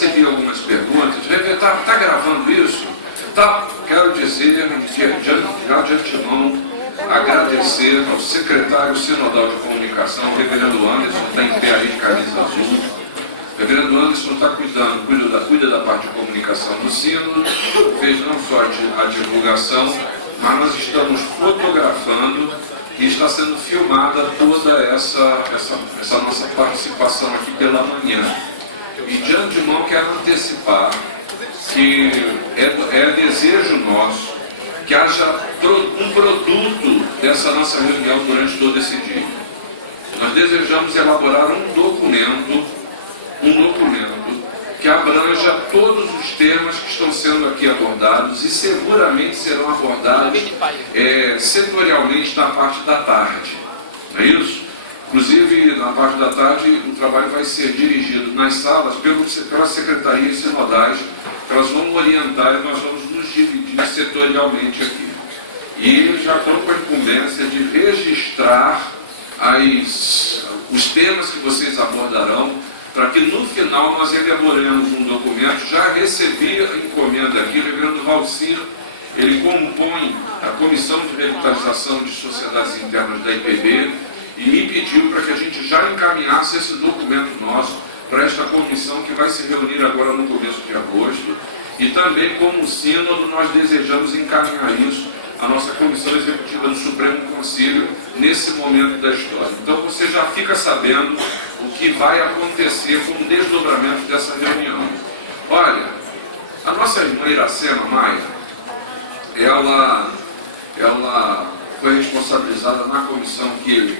recebi algumas perguntas. Está gravando isso? Tá. Quero dizer, já de antemão, agradecer ao secretário sinodal de comunicação, o reverendo Anderson, está em pé aí de camisa azul. O reverendo Anderson está cuida da parte de comunicação do sínodo, fez não só a divulgação, mas nós estamos fotografando e está sendo filmada toda essa nossa participação aqui pela manhã. E de antemão quero antecipar que é desejo nosso que haja um produto dessa nossa reunião durante todo esse dia. Nós desejamos elaborar um documento que abranja todos os temas que estão sendo aqui abordados e seguramente serão abordados setorialmente na parte da tarde. Não é isso? Inclusive, na parte da tarde, o trabalho vai ser dirigido nas salas pelas secretarias sinodais, que elas vão orientar e nós vamos nos dividir setorialmente aqui. E já estão com a incumbência de registrar os temas que vocês abordarão, para que no final nós elaboremos um documento. Já recebi a encomenda aqui, o reverendo Valcir, ele compõe a Comissão de Revitalização de Sociedades Internas da IPB e me pediu para que a gente já encaminhasse esse documento nosso para esta comissão que vai se reunir agora no começo de agosto. E também, como sínodo, nós desejamos encaminhar isso à nossa Comissão Executiva do Supremo Conselho nesse momento da história. Então você já fica sabendo o que vai acontecer com o desdobramento dessa reunião. Olha, a nossa irmã Iracema Maia, ela foi responsabilizada na comissão que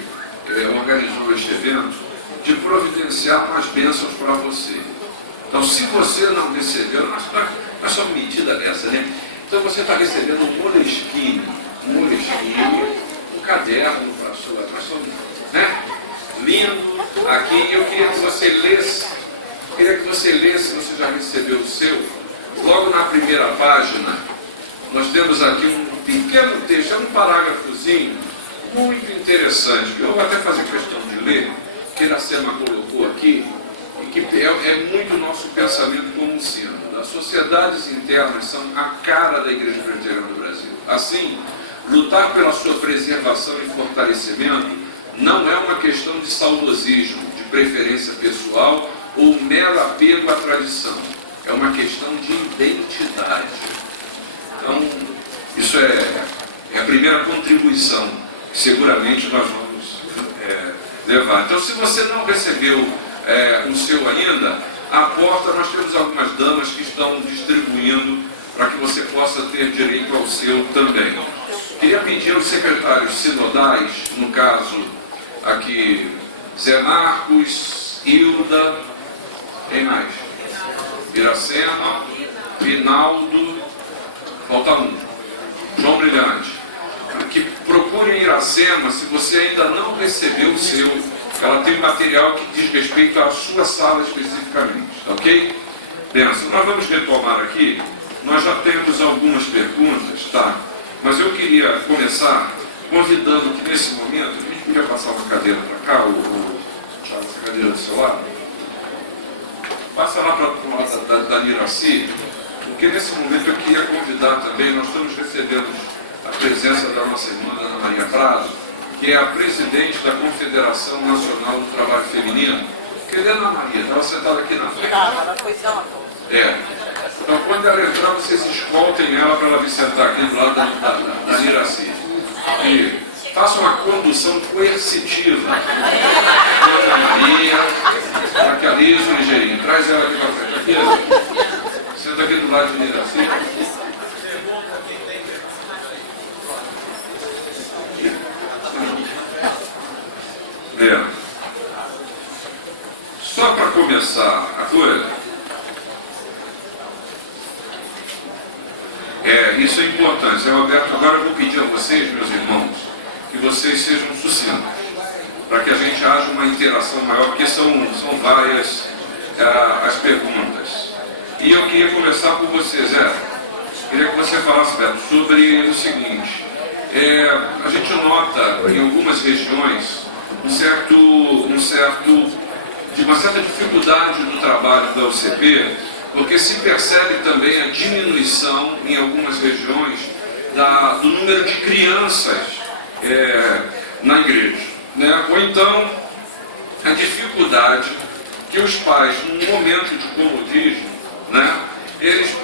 organizou este evento de providenciar umas bênçãos para você. Então, se você não recebeu, nós somos medida dessa, né? Então você está recebendo um moleskine, um caderno para a sua, nós somos, né? Lindo. Aqui eu queria que você lesse, você já recebeu o seu. Logo na primeira página, nós temos aqui um pequeno texto, é um parágrafozinho muito interessante, que eu vou até fazer questão de ler, que Iracema colocou aqui, e que é muito nosso pensamento como sínodo. As sociedades internas são a cara da Igreja Presbiteriana do Brasil. Assim, lutar pela sua preservação e fortalecimento não é uma questão de saudosismo, de preferência pessoal ou mero apego à tradição. É uma questão de identidade. Então, isso é a primeira contribuição que seguramente nós vamos levar. Então, se você não recebeu o seu ainda, à porta nós temos algumas damas que estão distribuindo para que você possa ter direito ao seu também. Queria pedir aos secretários sinodais, no caso aqui, Zé Marcos, Hilda, quem mais? Iracema, Rinaldo, falta um, João Brilhante. Que procurem Iracema se você ainda não recebeu o seu. Ela tem material que diz respeito à sua sala especificamente, tá ok? Benção, nós vamos retomar aqui. Nós já temos algumas perguntas, tá? Mas eu queria começar convidando que nesse momento, a gente podia passar uma cadeira para cá, Thiago, essa cadeira do seu lado. Passa lá para o lado da Iraci, porque nesse momento eu queria convidar também, nós estamos recebendo a presença da nossa irmã Ana Maria Prado, que é a presidente da Confederação Nacional do Trabalho Feminino. Cadê a Ana Maria? Estava sentada aqui na frente. Ela foi só. Então, quando ela entrar, vocês escoltem ela para ela vir sentar aqui do lado da Iraci. E façam uma condução coercitiva. Ana Maria, para que alise o ligeirinho. Traz ela aqui para frente. Aqui, senta aqui do lado de Iraci. Só para começar a coisa, isso é importante. Alberto, agora eu vou pedir a vocês, meus irmãos, que vocês sejam sucintos, para que a gente haja uma interação maior, porque são várias as perguntas. E eu queria começar por você, Zé. Queria que você falasse, Beto, sobre o seguinte. A gente nota em algumas regiões um certo de uma certa dificuldade do trabalho da UCP, porque se percebe também a diminuição em algumas regiões do número de crianças na igreja, né? Ou então a dificuldade que os pais, num momento de comodismo, né, eles,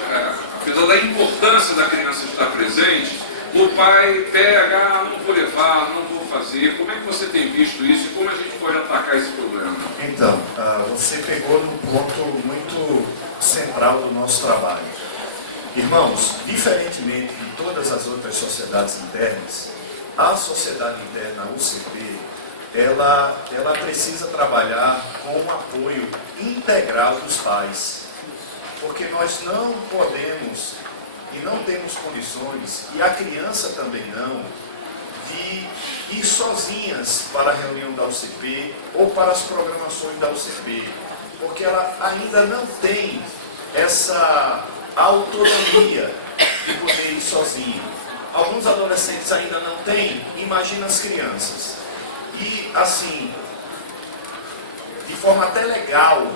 apesar da importância da criança estar presente, o pai pega, não vou levar, não vou fazer. Como é que você tem visto isso e como a gente pode atacar esse problema? Então, você pegou num ponto muito central do nosso trabalho. Irmãos, diferentemente de todas as outras sociedades internas, a sociedade interna, a UCP, ela precisa trabalhar com o apoio integral dos pais. Porque nós não podemos e não temos condições, e a criança também não, de ir sozinhas para a reunião da UCP ou para as programações da UCP, porque ela ainda não tem essa autonomia de poder ir sozinha. Alguns adolescentes ainda não têm, imagina as crianças. E assim, de forma até legal,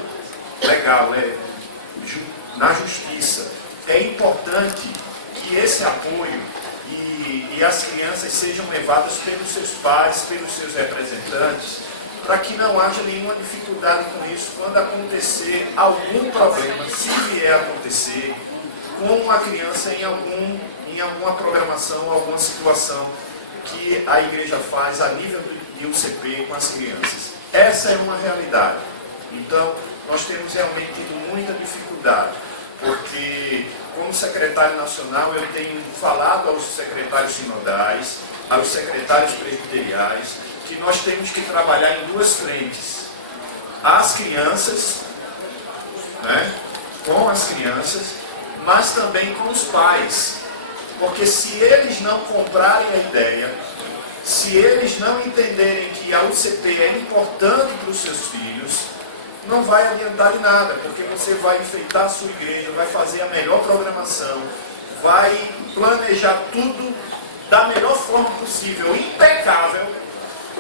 na justiça, é importante que esse apoio e as crianças sejam levadas pelos seus pais, pelos seus representantes, para que não haja nenhuma dificuldade com isso quando acontecer algum problema, se vier a acontecer, com a criança em alguma programação, alguma situação que a igreja faz a nível de UCP com as crianças. Essa é uma realidade. Então, nós temos realmente tido muita dificuldade, porque como secretário nacional eu tenho falado aos secretários sinodais, aos secretários presbiteriais, que nós temos que trabalhar em duas frentes. As crianças, né, com as crianças, mas também com os pais. Porque se eles não comprarem a ideia, se eles não entenderem que a UCP é importante para os seus filhos, não vai adiantar de nada, porque você vai enfeitar a sua igreja, vai fazer a melhor programação, vai planejar tudo da melhor forma possível, impecável,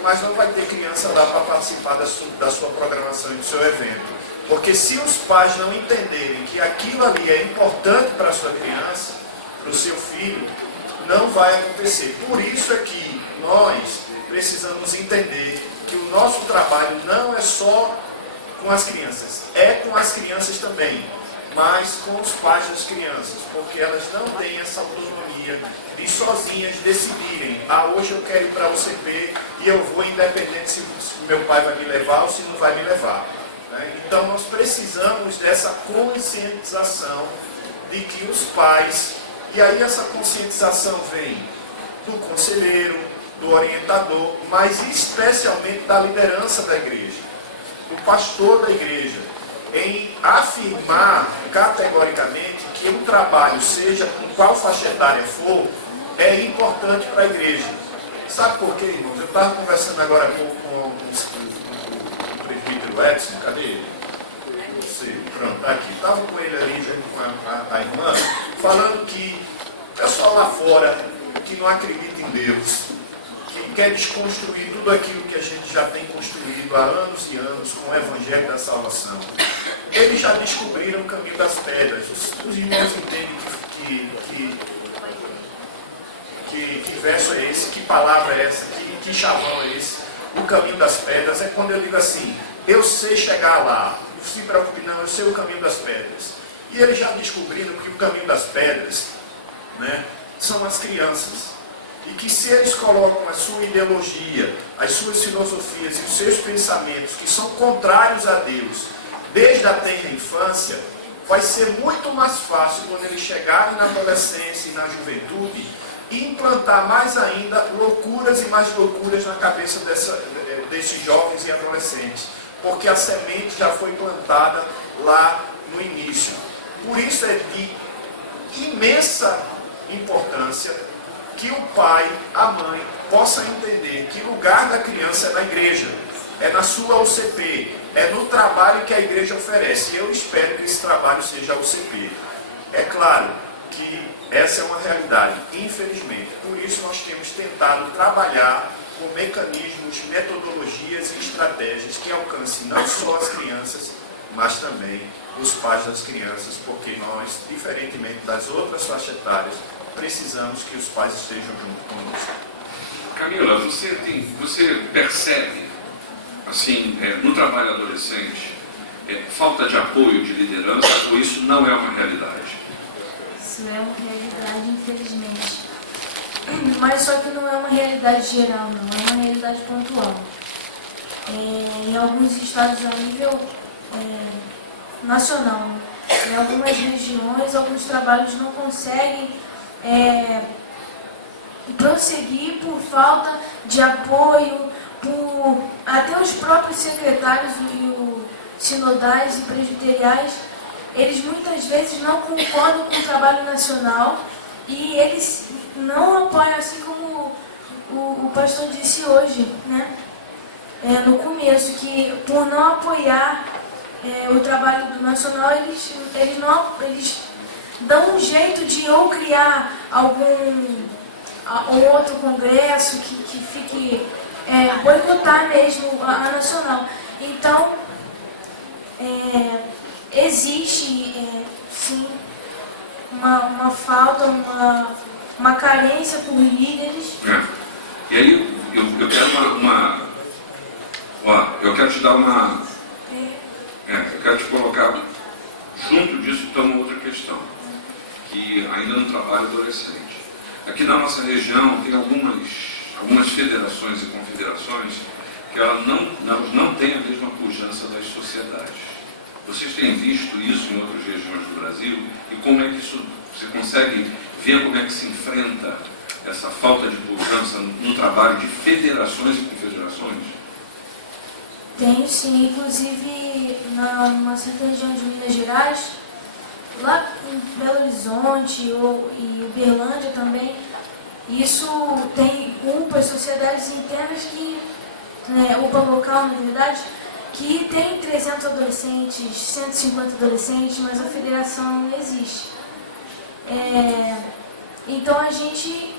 mas não vai ter criança lá para participar da sua programação e do seu evento. Porque se os pais não entenderem que aquilo ali é importante para a sua criança, para o seu filho, não vai acontecer. Por isso é que nós precisamos entender que o nosso trabalho não é só com as crianças, é com as crianças também, mas com os pais das crianças, porque elas não têm essa autonomia de sozinhas decidirem, hoje eu quero ir para a UCP e eu vou independente se meu pai vai me levar ou se não vai me levar. Né? Então nós precisamos dessa conscientização de que os pais, e aí essa conscientização vem do conselheiro, do orientador, mas especialmente da liderança da igreja, do pastor da igreja, em afirmar categoricamente que um trabalho, seja com qual faixa etária for, é importante para a igreja. Sabe por quê, irmãos? Eu estava conversando agora há pouco com o presbítero Edson, cadê ele? Você, pronto, tá aqui. Estava com ele ali junto com a irmã, falando que o pessoal lá fora que não acredita em Deus, que quer desconstruir tudo aquilo que a gente já tem construído há anos e anos com o Evangelho da Salvação. Eles já descobriram o caminho das pedras. Os irmãos entendem que verso é esse, que palavra é essa, que chavão é esse. O caminho das pedras é quando eu digo assim, eu sei chegar lá, não se preocupe não, eu sei o caminho das pedras. E eles já descobriram que o caminho das pedras, né, são as crianças. E que se eles colocam a sua ideologia, as suas filosofias e os seus pensamentos, que são contrários a Deus, desde a tenra infância, vai ser muito mais fácil quando eles chegarem na adolescência e na juventude, implantar mais ainda loucuras e mais loucuras na cabeça desses jovens e adolescentes. Porque a semente já foi plantada lá no início. Por isso é de imensa importância que o pai, a mãe, possa entender que o lugar da criança é na igreja, é na sua UCP, é no trabalho que a igreja oferece. E eu espero que esse trabalho seja a UCP. É claro que essa é uma realidade, infelizmente. Por isso nós temos tentado trabalhar com mecanismos, metodologias e estratégias que alcancem não só as crianças, mas também os pais das crianças, porque nós, diferentemente das outras faixas etárias, precisamos que os pais estejam junto conosco. Camila, você percebe, assim, no trabalho adolescente, falta de apoio, de liderança, ou isso não é uma realidade? Isso é uma realidade, infelizmente. Mas só que não é uma realidade geral, não. É uma realidade pontual. Em alguns estados a nível nacional, né? Em algumas regiões, alguns trabalhos não conseguem prosseguir por falta de apoio, por até os próprios secretários e os sinodais e presbiteriais, eles muitas vezes não concordam com o trabalho nacional e eles não apoiam, assim como o pastor disse hoje, né? No começo, que por não apoiar o trabalho do nacional, eles dão um jeito de ou criar um outro congresso que fique boicotar mesmo a nacional. Então, existe sim uma falta, uma carência por líderes. E aí eu quero eu quero te dar eu quero te colocar junto disso, então, uma outra questão, que ainda no trabalho adolescente. Aqui na nossa região tem algumas federações e confederações que elas não têm a mesma pujança das sociedades. Vocês têm visto isso em outras regiões do Brasil? E como é que isso, você consegue ver como é que se enfrenta essa falta de pujança no trabalho de federações e confederações? Tem sim, inclusive numa certa região de Minas Gerais, lá em Belo Horizonte e Uberlândia também, isso tem UPAs, sociedades internas UPA local, na verdade, que tem 300 adolescentes, 150 adolescentes, mas a federação não existe. Então a gente,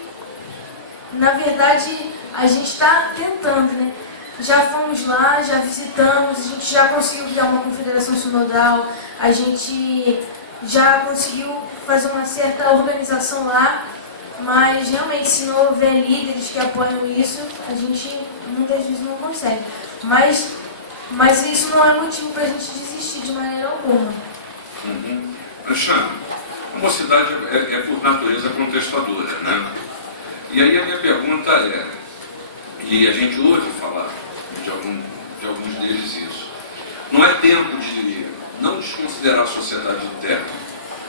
na verdade, a gente está tentando, né? Já fomos lá, já visitamos, a gente já conseguiu criar uma confederação sinodal, a gente já conseguiu fazer uma certa organização lá, mas realmente se não houver líderes que apoiam isso, a gente muitas vezes não consegue. Mas isso não é motivo para a gente desistir de maneira alguma. Alexandre, a mocidade é por natureza contestadora, né? E aí a minha pergunta e a gente ouve falar de alguns deles isso, não é tempo de não desconsiderar a sociedade interna,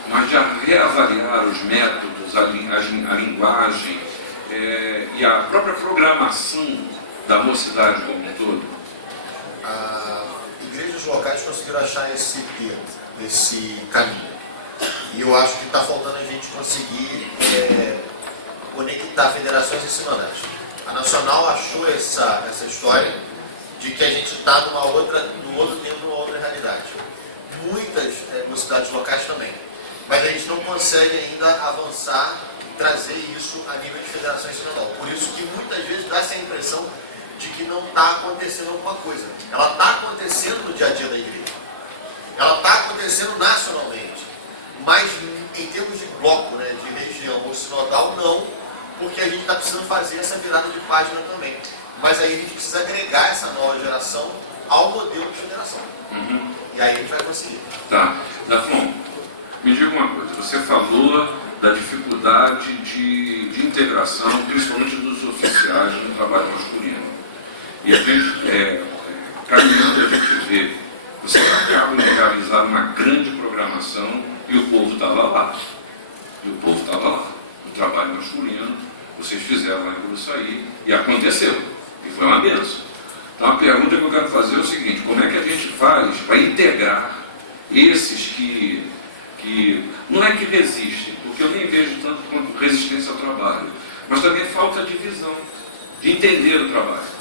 mas de reavaliar os métodos, a linguagem e a própria programação da mocidade como um todo? Igrejas locais conseguiram achar esse termo, esse caminho. E eu acho que está faltando a gente conseguir conectar federações e sinodais. A Nacional achou essa história de que a gente está num outro tempo, numa outra realidade. Muitas mocidades locais também. Mas a gente não consegue ainda avançar e trazer isso a nível de federação e sinodal. Por isso que muitas vezes dá essa impressão de que não está acontecendo alguma coisa. Ela está acontecendo no dia a dia da igreja. Ela está acontecendo nacionalmente. Mas em termos de bloco, né, de região ou sinodal, não, porque a gente está precisando fazer essa virada de página também. Mas aí a gente precisa agregar essa nova geração ao modelo de federação. E aí a gente vai conseguir. Tá. Dafon, me diga uma coisa. Você falou da dificuldade de integração, principalmente dos oficiais no trabalho masculino. E a gente, caminhando, a gente vê, você acaba de realizar uma grande programação e o povo estava lá. No trabalho masculino, vocês fizeram lá em Uruçaí e aconteceu. E foi uma bênção. Então a pergunta que eu quero fazer é o seguinte: como é que a gente faz para integrar esses que não é que resistem, porque eu nem vejo tanto quanto resistência ao trabalho, mas também falta de visão, de entender o trabalho.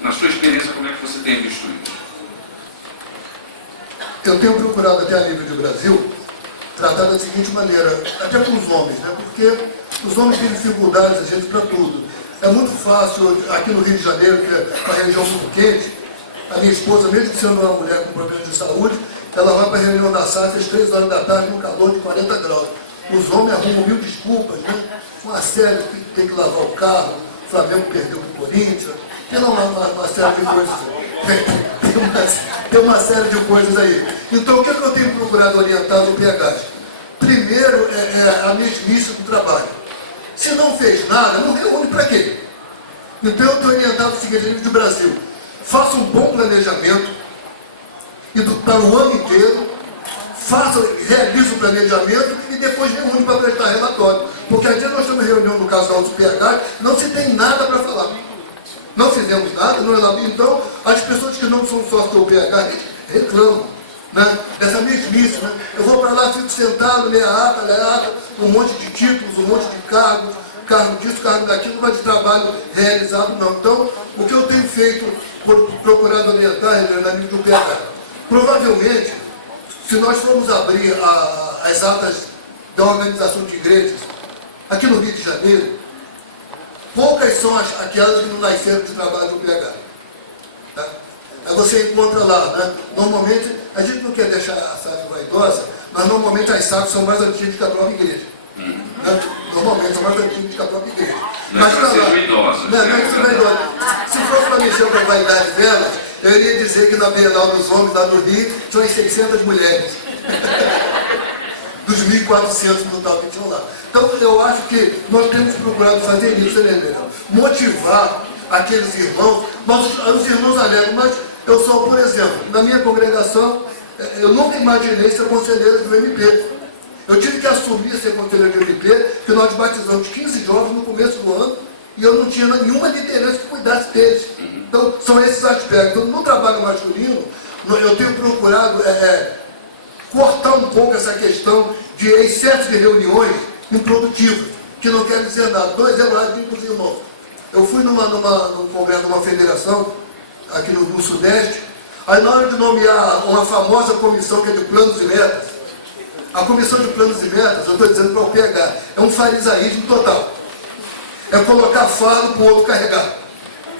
Na sua experiência, como é que você tem visto isso? Eu tenho procurado até a nível de Brasil tratar da seguinte maneira, até com os homens, né? Porque os homens têm dificuldades, às vezes, para tudo. É muito fácil, aqui no Rio de Janeiro, que é uma região muito quente, a minha esposa, mesmo sendo uma mulher com problemas de saúde, ela vai para a reunião da SAF às 3 horas da tarde, no calor de 40 graus. Os homens arrumam 1000 desculpas, né? Uma série que tem que lavar o carro, o Flamengo perdeu para o Corinthians, tem uma série de coisas. Tem uma série de coisas aí. Então, o que eu tenho procurado orientar no PH? Primeiro, é a mesmice do trabalho. Se não fez nada, não reúne para quê? Então, eu estou orientando o seguinte, nível de Brasil. Faça um bom planejamento para o ano inteiro, realize o planejamento e depois reúne para prestar relatório. Porque aqui nós temos reunião no caso da UPH, não se tem nada para falar. Não fizemos nada, então as pessoas que não são sócios do UPH reclamam, né? Dessa mesmice, né? Eu vou para lá, fico sentado, leio a ata, um monte de títulos, um monte de cargos, cargo disso, cargo daquilo, mas de trabalho realizado não. Então, o que eu tenho feito, procurado orientar, na nível do PH, provavelmente, se nós formos abrir as atas da organização de igrejas, aqui no Rio de Janeiro, poucas são aquelas que não nasceram de trabalho do PH. Tá? Aí você encontra lá, né? Normalmente, a gente não quer deixar a SAF vaidosa, mas normalmente as SAF são mais antigas que a própria igreja. Né? Normalmente são mais antigas que a própria igreja. Não é para ser idosa. Não é para ser idosa. Se fosse para mexer com a vaidade delas, eu iria dizer que na Bienal dos Homens, lá no Rio, são as 600 mulheres. Dos 1.400 no total que tinham lá. Então, eu acho que nós temos procurado fazer isso, né? Motivar aqueles irmãos, mas os irmãos alegam, mas eu sou, por exemplo, na minha congregação, eu nunca imaginei ser conselheiro do MP. Eu tive que assumir ser conselheiro do MP, porque nós batizamos 15 jovens no começo do ano, e eu não tinha nenhuma liderança que cuidasse deles. Então, são esses aspectos. No trabalho masculino, eu tenho procurado cortar um pouco essa questão de excesso de reuniões improdutivas, que não quer dizer nada. Dou exemplo aqui com os irmãos. Eu fui num congresso de uma federação, aqui no Sudeste, aí na hora de nomear uma famosa comissão que é de planos e metas, a comissão de planos e metas, eu estou dizendo para o PH, é um farisaísmo total. É colocar fardo para o outro carregar.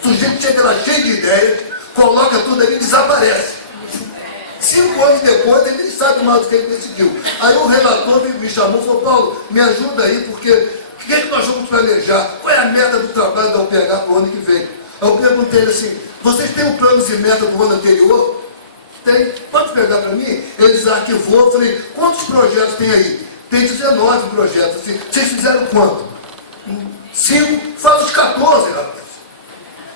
O sujeito chega lá cheio de ideias, coloca tudo ali e desaparece. 5 anos depois, ele nem sabe mais o que ele decidiu. Aí o relator me chamou e falou, Paulo, me ajuda aí, porque o que é que nós vamos planejar? Qual é a meta do trabalho da UPH para o ano que vem? Aí eu perguntei ele assim, vocês têm um plano e meta do ano anterior? Tem. Pode pegar para mim? Eles arquivou, eu falei, quantos projetos tem aí? Tem 19 projetos. Assim, vocês fizeram quanto? 5, faz os 14, rapaz.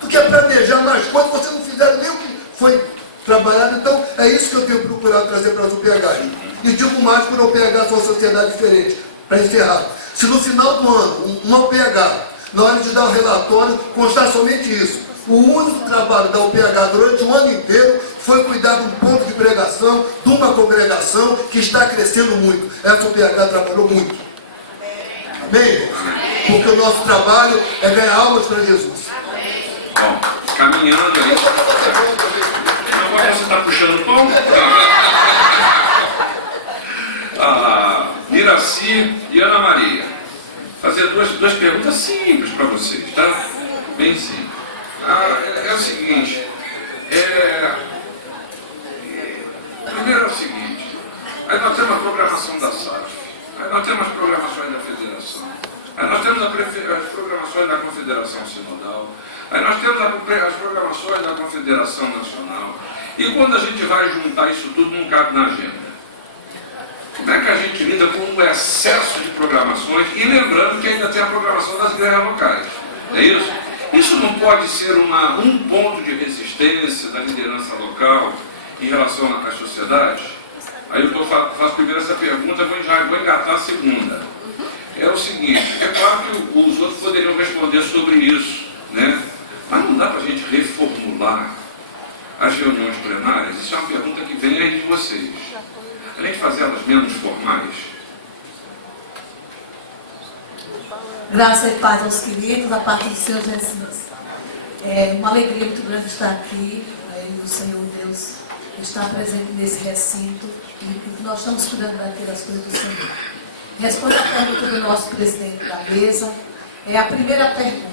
Tu quer planejar mais coisas, vocês não fizeram nem o que foi trabalhado. Então, é isso que eu tenho procurado trazer para as UPH. E digo mais, por UPH são uma sociedade diferente. Para encerrar, se no final do ano, uma UPH, na hora de dar o relatório, constar somente isso, o único trabalho da UPH durante o ano inteiro foi cuidar de um ponto de pregação, de uma congregação que está crescendo muito. Essa UPH trabalhou muito. Amém? Porque o nosso trabalho é ganhar almas para Jesus. Bom, caminhando aí. Agora você está puxando o pão? Miraci e Ana Maria. Fazer duas perguntas simples para vocês, tá? Bem simples. É o seguinte. Primeiro é o seguinte. Aí nós temos a programação da SAF. Aí nós temos as programações da Federação. Aí nós temos as programações da Confederação Sinodal. Aí nós temos as programações da Confederação Nacional. E quando a gente vai juntar isso tudo, não cabe na agenda. Como é que a gente lida com o excesso de programações? E lembrando que ainda tem a programação das igrejas locais. É isso? Isso não pode ser um ponto de resistência da liderança local em relação às sociedades? Aí eu faço primeiro essa pergunta, vou engatar a segunda. É o seguinte, é claro que os outros poderiam responder sobre isso, né? Mas não dá para a gente reformular as reuniões plenárias? Isso é uma pergunta que vem aí de vocês. Além de fazer elas menos formais. Graça e paz aos queridos, da parte do Senhor Jesus. É uma alegria muito grande estar aqui, e o Senhor Deus está presente nesse recinto, e nós estamos cuidando daquelas coisas do Senhor. Responde a pergunta do nosso presidente da mesa. É a primeira pergunta.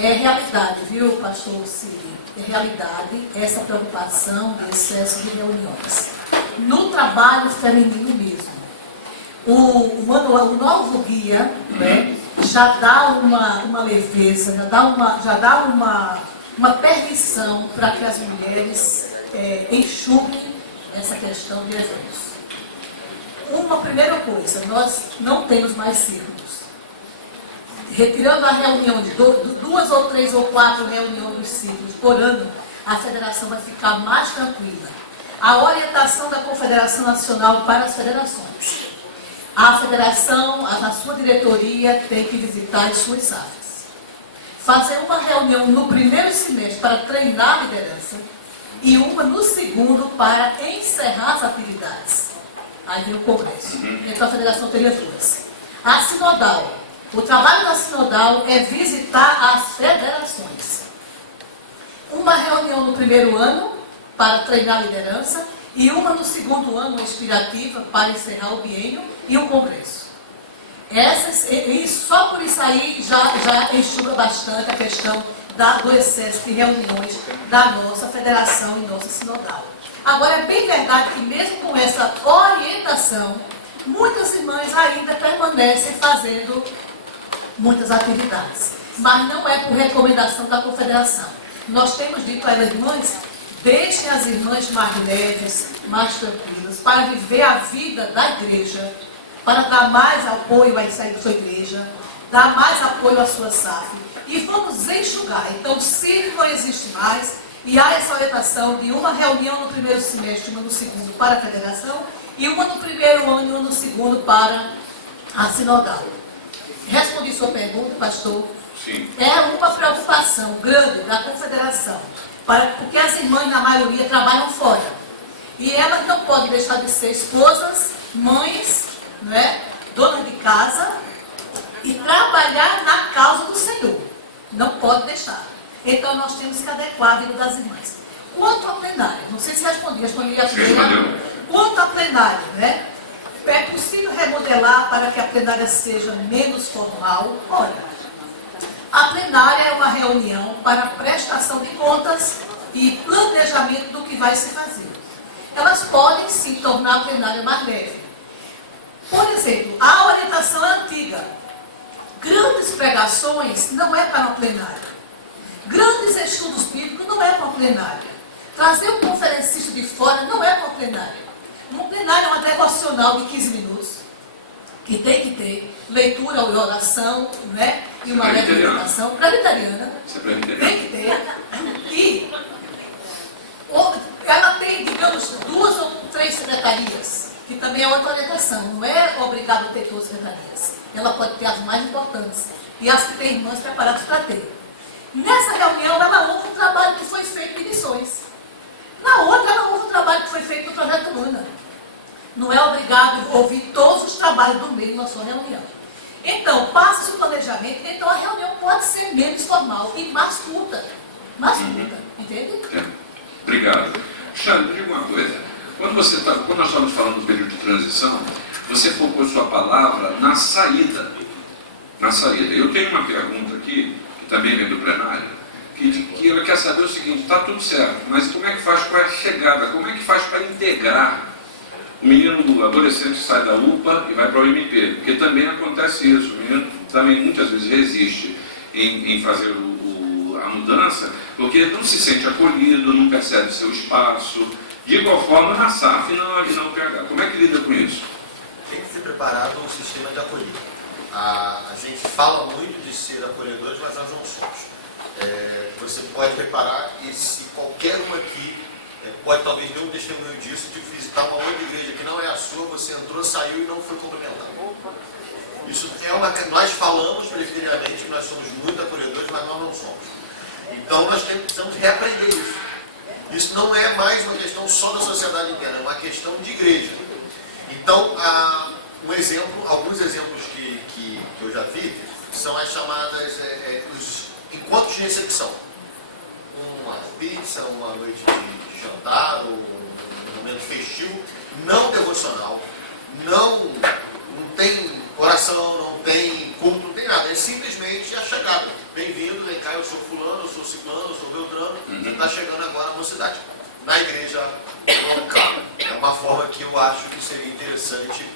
É realidade, viu, pastor Cid? É realidade essa preocupação de excesso de reuniões. No trabalho feminino mesmo. O novo guia, né, já dá uma leveza, já dá uma permissão para que as mulheres enxuguem essa questão de eventos. Uma primeira coisa, nós não temos mais círculos. Retirando a reunião de 2 ou 3 ou 4 reuniões dos ciclos por ano, a federação vai ficar mais tranquila. A orientação da Confederação Nacional para as federações. A federação, na sua diretoria, tem que visitar as suas SAFs. Fazer uma reunião no primeiro semestre para treinar a liderança e uma no segundo para encerrar as atividades. Aí vem o Congresso. Então a federação teria 2. A sinodal. O trabalho da sinodal é visitar as federações. Uma reunião no primeiro ano para treinar a liderança e uma no segundo ano expirativa para encerrar o biênio e o Congresso. E só por isso aí já enxuga bastante a questão do excesso de reuniões da nossa federação e nossa sinodal. Agora, é bem verdade que mesmo com essa orientação, muitas irmãs ainda permanecem fazendo muitas atividades, mas não é por recomendação da confederação. Nós temos dito às irmãs, deixem as irmãs mais leves, mais tranquilas, para viver a vida da igreja, para dar mais apoio à sua igreja, dar mais apoio à sua SAF, e vamos enxugar. Então, se não existe mais, e há essa orientação de uma reunião no primeiro semestre, uma no segundo para a federação, e uma no primeiro ano e uma no segundo para a sinodal. Respondi sua pergunta, pastor. Sim. É uma preocupação grande da confederação, porque as irmãs, na maioria, trabalham fora. E elas não podem deixar de ser esposas, mães, né, donas de casa, e trabalhar na causa do Senhor. Não pode deixar. Então, nós temos que adequar a vida das irmãs. Quanto à plenária, não sei se respondi a primeira. Quanto à plenária, né? É possível remodelar para que a plenária seja menos formal? Olha, a plenária é uma reunião para prestação de contas e planejamento do que vai se fazer. Elas podem sim tornar a plenária mais leve. Por exemplo, a orientação é antiga. Grandes pregações não é para uma plenária. Grandes estudos bíblicos não é para uma plenária. Trazer um conferencista de fora não é para uma plenária. Uma plenária é uma devocional de 15 minutos, que tem que ter leitura e oração, né? E uma leve oração presbiteriana. Tem que ter. E ela tem, digamos, 2 ou 3 secretarias, que também é outra orientação. Não é obrigado a ter todas as secretarias. Ela pode ter as mais importantes e as que tem irmãs preparadas para ter. Nessa reunião, ela ouve o trabalho que foi feito em missões. Na outra, ela ouve o trabalho que foi feito no Projeto Luna. Não é obrigado a ouvir todos os trabalhos do meio na sua reunião. Então, passa-se o planejamento, então a reunião pode ser menos formal e mais curta. Mais curta, entende? Obrigado. Xande, me diga uma coisa. Quando nós estamos falando do período de transição, você focou sua palavra na saída. Na saída. Eu tenho uma pergunta aqui, que também vem do plenário, que ela quer saber o seguinte: está tudo certo, mas como é que faz para a chegada? Como é que faz para integrar? O menino, o adolescente sai da UPA e vai para o MP, porque também acontece isso. O menino também muitas vezes resiste em fazer a mudança, porque não se sente acolhido, não percebe seu espaço. De igual forma, na SAF não PH. Como é que lida com isso? Tem que ser preparado um sistema de acolhida. A gente fala muito de ser acolhedores, mas nós não somos. Você pode reparar que se qualquer um aqui pode talvez dar um testemunho disso, de visitar uma outra igreja que não é a sua, você entrou, saiu e não foi cumprimentado. Isso nós falamos presbiterianamente que nós somos muito acolhedores, mas nós não somos. Então nós precisamos reaprender isso. Isso não é mais uma questão só da sociedade interna, é uma questão de igreja. Então, alguns exemplos que eu já vi são as chamadas os encontros de recepção. Uma pizza, uma noite de jantar, ou um momento festivo, não devocional, não tem oração, não tem culto, não tem nada. É simplesmente a chegada. bem-vindo, vem cá, eu sou fulano, eu sou ciclano, eu sou beltrano, que está chegando agora na mocidade. Na igreja local. É uma forma que eu acho que seria interessante,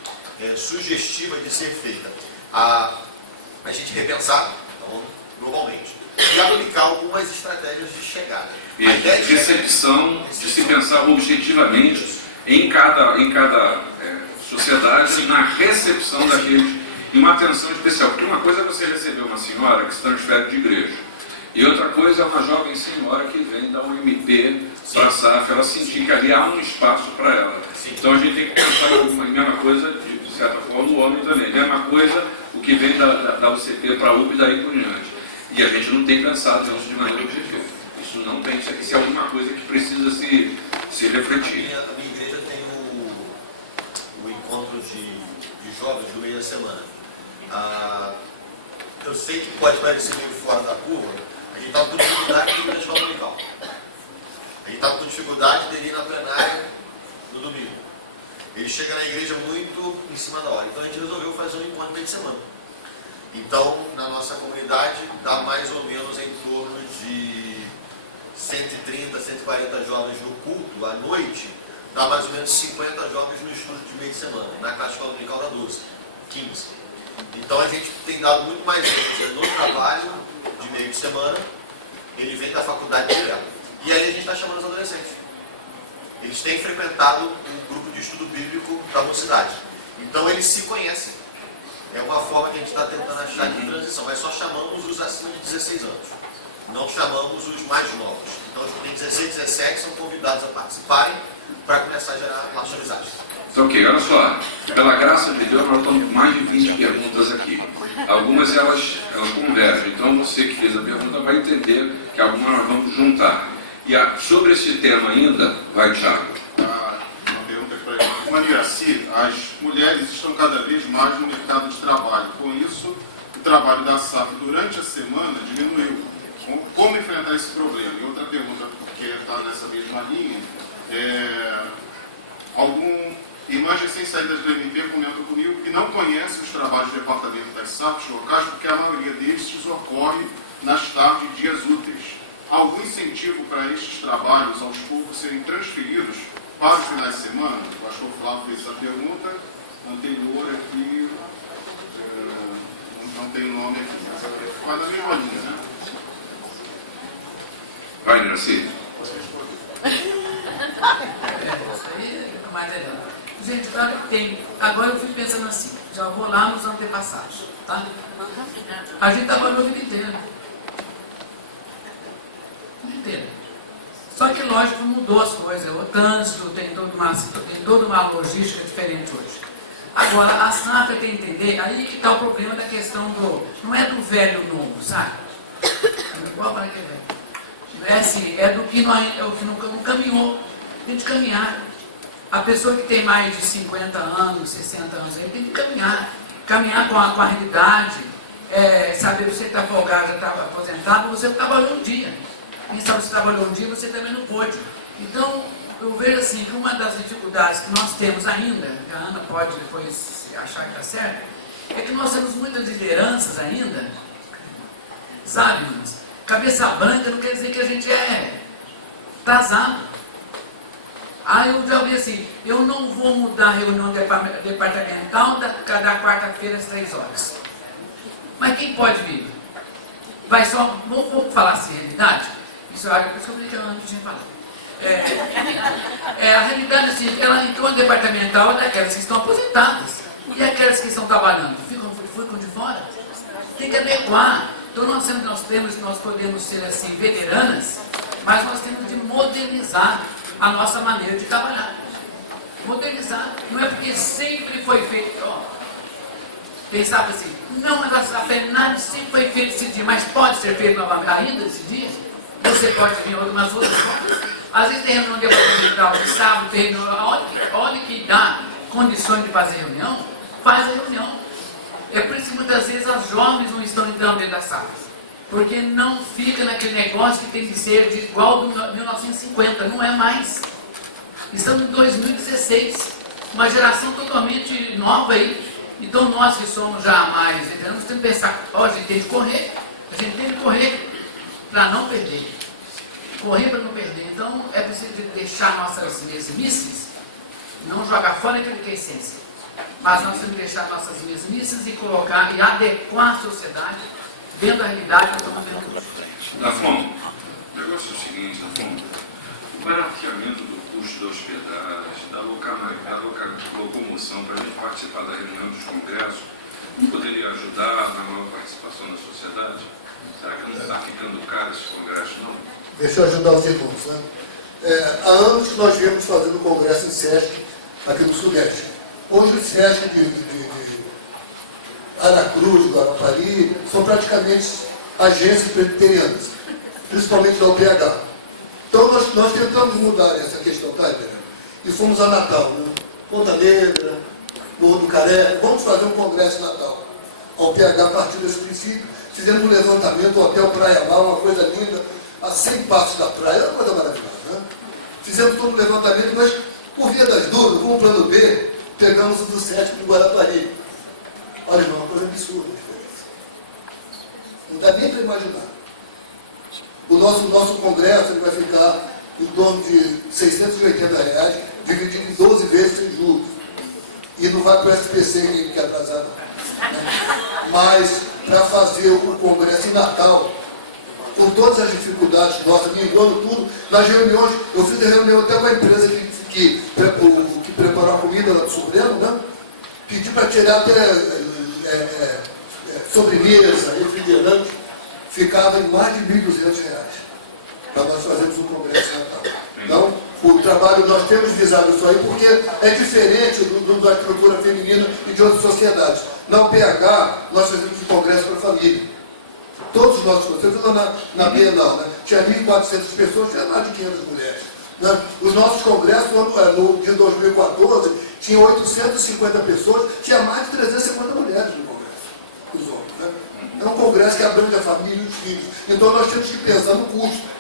sugestiva de ser feita. A gente repensar, então, globalmente, e aplicar algumas estratégias de chegada. E recepção, de se pensar objetivamente em cada sociedade, na recepção daqueles, e uma atenção especial. Porque uma coisa é você receber uma senhora que se transfere de igreja, e outra coisa é uma jovem senhora que vem da UMP para a SAF, ela sentir que ali há um espaço para ela. Sim. Então a gente tem que pensar em alguma mesma coisa, de certa forma, o homem também. Mesma coisa o que vem da UCP para a UB e daí por diante. E a gente não tem pensado nisso de maneira objetiva. Isso não tem, isso é alguma coisa que precisa se refletir. A minha igreja tem o encontro de jovens do meio da semana. Eu sei que pode parecer meio fora da curva, a gente estava com dificuldade de ir na escola dominical. A gente estava com dificuldade de ir na plenária no domingo. Ele chega na igreja muito em cima da hora. Então a gente resolveu fazer um encontro meio de semana. Então, na nossa comunidade, dá mais ou menos em torno de 130, 140 jovens no culto à noite, dá mais ou menos 50 jovens no estudo de meio de semana. Na classe escola dominical dá 12, 15. Então a gente tem dado muito mais ênfase no trabalho de meio de semana. Ele vem da faculdade direto. E aí a gente está chamando os adolescentes. Eles têm frequentado um grupo de estudo bíblico da mocidade. Então eles se conhecem. É uma forma que a gente está tentando achar de transição. Mas só chamamos os acima de 16 anos. Não chamamos os mais novos. Então os que têm 16, 17 são convidados a participarem para começar a gerar laços de amizade. Então, ok, olha só. Pela graça de Deus, nós estamos com mais de 20 perguntas aqui. Algumas elas convergem. Então você que fez a pergunta vai entender que algumas nós vamos juntar. E sobre esse tema ainda, vai, Thiago. Uma pergunta para ele. De maneira assim, as mulheres estão cada vez mais no mercado de trabalho. Com isso, o trabalho da SAF durante a semana diminuiu. Como enfrentar esse problema? E outra pergunta, que está nessa mesma linha, irmãs recém-saídas do MP comentam comigo que não conhecem os trabalhos do departamento das SAFs locais, porque a maioria destes ocorre nas tardes e dias úteis. Há algum incentivo para estes trabalhos aos poucos serem transferidos para os finais de semana? O pastor Flávio fez essa pergunta, anterior aqui, não tem nome aqui, mas fica na mesma linha, né? Vai, Nancy. Gente, agora eu fico pensando assim, já vou lá nos antepassados, tá? A gente trabalhou a vida inteira. Só que, lógico, mudou as coisas. O trânsito tem toda uma logística diferente hoje. Agora, a SAF tem que entender, aí que está o problema da questão não é do velho novo, sabe? Igual para que é velho. Não é assim, é do que não caminhou. Tem de caminhar. A pessoa que tem mais de 50 anos, 60 anos, aí tem que caminhar com a realidade, saber você está folgado, já está aposentado, você trabalhou um dia. Quem sabe se trabalhou um dia, você também não pôde. Então, eu vejo assim, que uma das dificuldades que nós temos ainda, que a Ana pode depois achar que está certo, é que nós temos muitas lideranças ainda, sabe, irmãos? Cabeça branca não quer dizer que a gente é atrasado. Eu já ouvi assim, eu não vou mudar a reunião departamental da quarta-feira às 3 horas. Mas quem pode vir? Vai só, vou falar assim, a realidade. Isso é algo que eu falei antes de falar. A realidade assim, ela entrou no departamental daquelas que estão aposentadas. E aquelas que estão trabalhando, ficam de fora. Tem que adequar. Então nós podemos ser assim, veteranas, mas nós temos de modernizar a nossa maneira de trabalhar. Modernizar. Não é porque sempre foi feito. Pensava assim, não, mas a plenária sempre foi feita esse dia, mas pode ser feito novamente ainda esse dia? Você pode vir umas outras coisas. Às vezes tem reunião departamental de sábado, tem reunião, onde que dá condições de fazer reunião, faz a reunião. É por isso que muitas vezes as jovens não estão entrando dentro das salas. Porque não fica naquele negócio que tem que ser de igual do 1950, não é mais. Estamos em 2016, uma geração totalmente nova aí. Então nós que somos já mais veteranos, temos que pensar, a gente tem que correr. A gente tem que correr para não perder. Correr para não perder. Então, é preciso deixar nossas mesmices, não jogar fora aquilo que é essência. Mas nós temos que deixar nossas mesmices e colocar e adequar a sociedade dentro da realidade que nós estamos vendo hoje. Dafon, o negócio é o seguinte, Dafon, o barateamento do custo da hospedagem, da locomoção para a gente participar da reunião dos congressos, não poderia ajudar na maior participação da sociedade? Será que não está ficando caro esse congresso, não? Deixa eu ajudar os irmãos. Né? Há anos que nós viemos fazendo congresso em SESC, aqui no Sudeste. Hoje o SESC de Aracruz, Guarapari, são praticamente agências presbiterianas, principalmente da UPH. Então nós tentamos mudar essa questão, tá, Helena? E fomos a Natal, né? Ponta Negra, Morro do Careca, vamos fazer um congresso em Natal. A UPH, a partir desse princípio, fizemos um levantamento, o Hotel Praia Mar, uma coisa linda, a 100 passos da praia, é uma coisa maravilhosa, né? Fizemos todo um levantamento, mas por via das dúvidas, como plano B, pegamos o do SESC do Guarapari. Olha, irmão, uma coisa absurda a diferença. Não dá nem para imaginar. O nosso congresso ele vai ficar em torno de R$680, dividido em 12 vezes sem juros. E não vai para o SPC que é atrasado. Né? Mas, para fazer o congresso em Natal, com todas as dificuldades nossas, limpando tudo, nas reuniões, eu fiz a reunião até com a empresa que preparou a comida lá do Supremo, né? Pedi para tirar até sobremesa, refrigerante, ficava em mais de R$1.200 para nós fazermos um congresso em Natal. Então, o trabalho, nós temos visado isso aí, porque é diferente da estrutura feminina e de outras sociedades. Na UPH, nós fazemos um congresso para a família. Todos os nossos congressos, na Bienal, né? Tinha 1.400 pessoas, tinha mais de 500 mulheres. Né? Os nossos congressos, no de 2014, tinham 850 pessoas, tinha mais de 350 mulheres no congresso, os homens. Né? É um congresso que abrange a família e os filhos. Então nós temos que pensar no custo.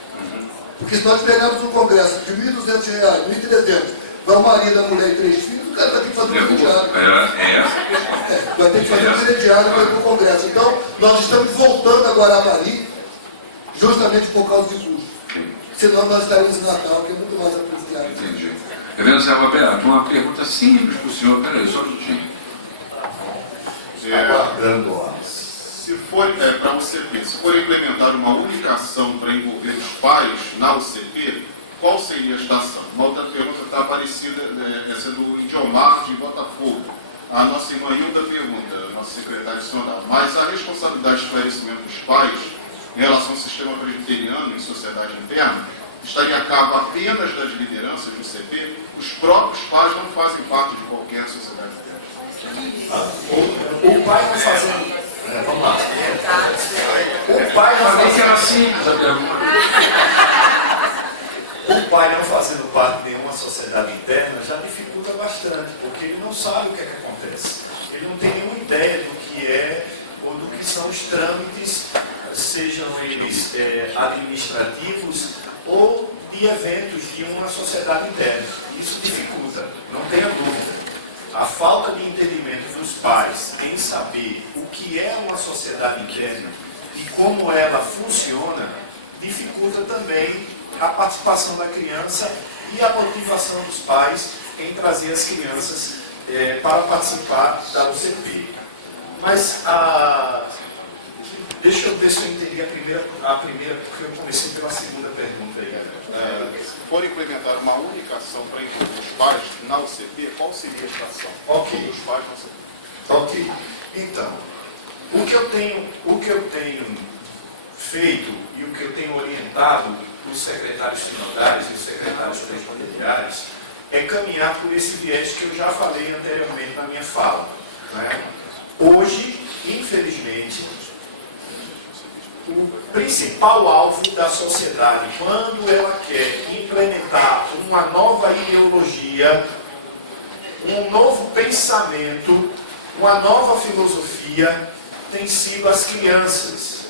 Porque se nós pegarmos um congresso de R$1.200, R$1.300, vai o marido, a mulher e 3 filhos, o cara vai ter que fazer um crediário. Vai ter que fazer um crediário para ir para o congresso. Então, nós estamos voltando a Guarapari justamente por causa de custo. Senão nós estaremos em Natal, que é muito mais apreciado. Entendi. Reverendo Zé Roberto, uma pergunta simples para o senhor. Peraí, só um minutinho. Aguardando a... Se for para a UCP, se for implementar uma única ação para envolver os pais na UCP, qual seria a estação? Uma outra pergunta está parecida, essa é do Indiomar de Botafogo. A nossa irmã Hilda pergunta, nossa secretária nacional, mas a responsabilidade de esclarecimento dos pais em relação ao sistema presbiteriano em sociedade interna estaria a cargo apenas das lideranças do UCP? Os próprios pais não fazem parte de qualquer sociedade interna. O pai não fazendo... vamos lá. O pai não fazendo parte de nenhuma sociedade interna já dificulta bastante, porque ele não sabe o que é que acontece. Ele não tem nenhuma ideia do que é ou do que são os trâmites, sejam eles administrativos ou de eventos de uma sociedade interna. Isso dificulta, não tenha dúvida. A falta de entendimento dos pais em saber o que é uma sociedade interna e como ela funciona, dificulta também a participação da criança e a motivação dos pais em trazer as crianças para participar da UCP. Mas, deixa eu ver se eu entendi a primeira, porque eu comecei pela segunda pergunta aí. Se for implementar uma única ação para envolver os pais na UCP, qual seria a estação? Ok. Os pais na UCP. Ok. Então, o que eu tenho feito e o que eu tenho orientado os secretários sinodais e os secretários presbiterianos é caminhar por esse viés que eu já falei anteriormente na minha fala. Né? Hoje, infelizmente, o principal alvo da sociedade, quando ela quer implementar uma nova ideologia, um novo pensamento, uma nova filosofia, tem sido as crianças.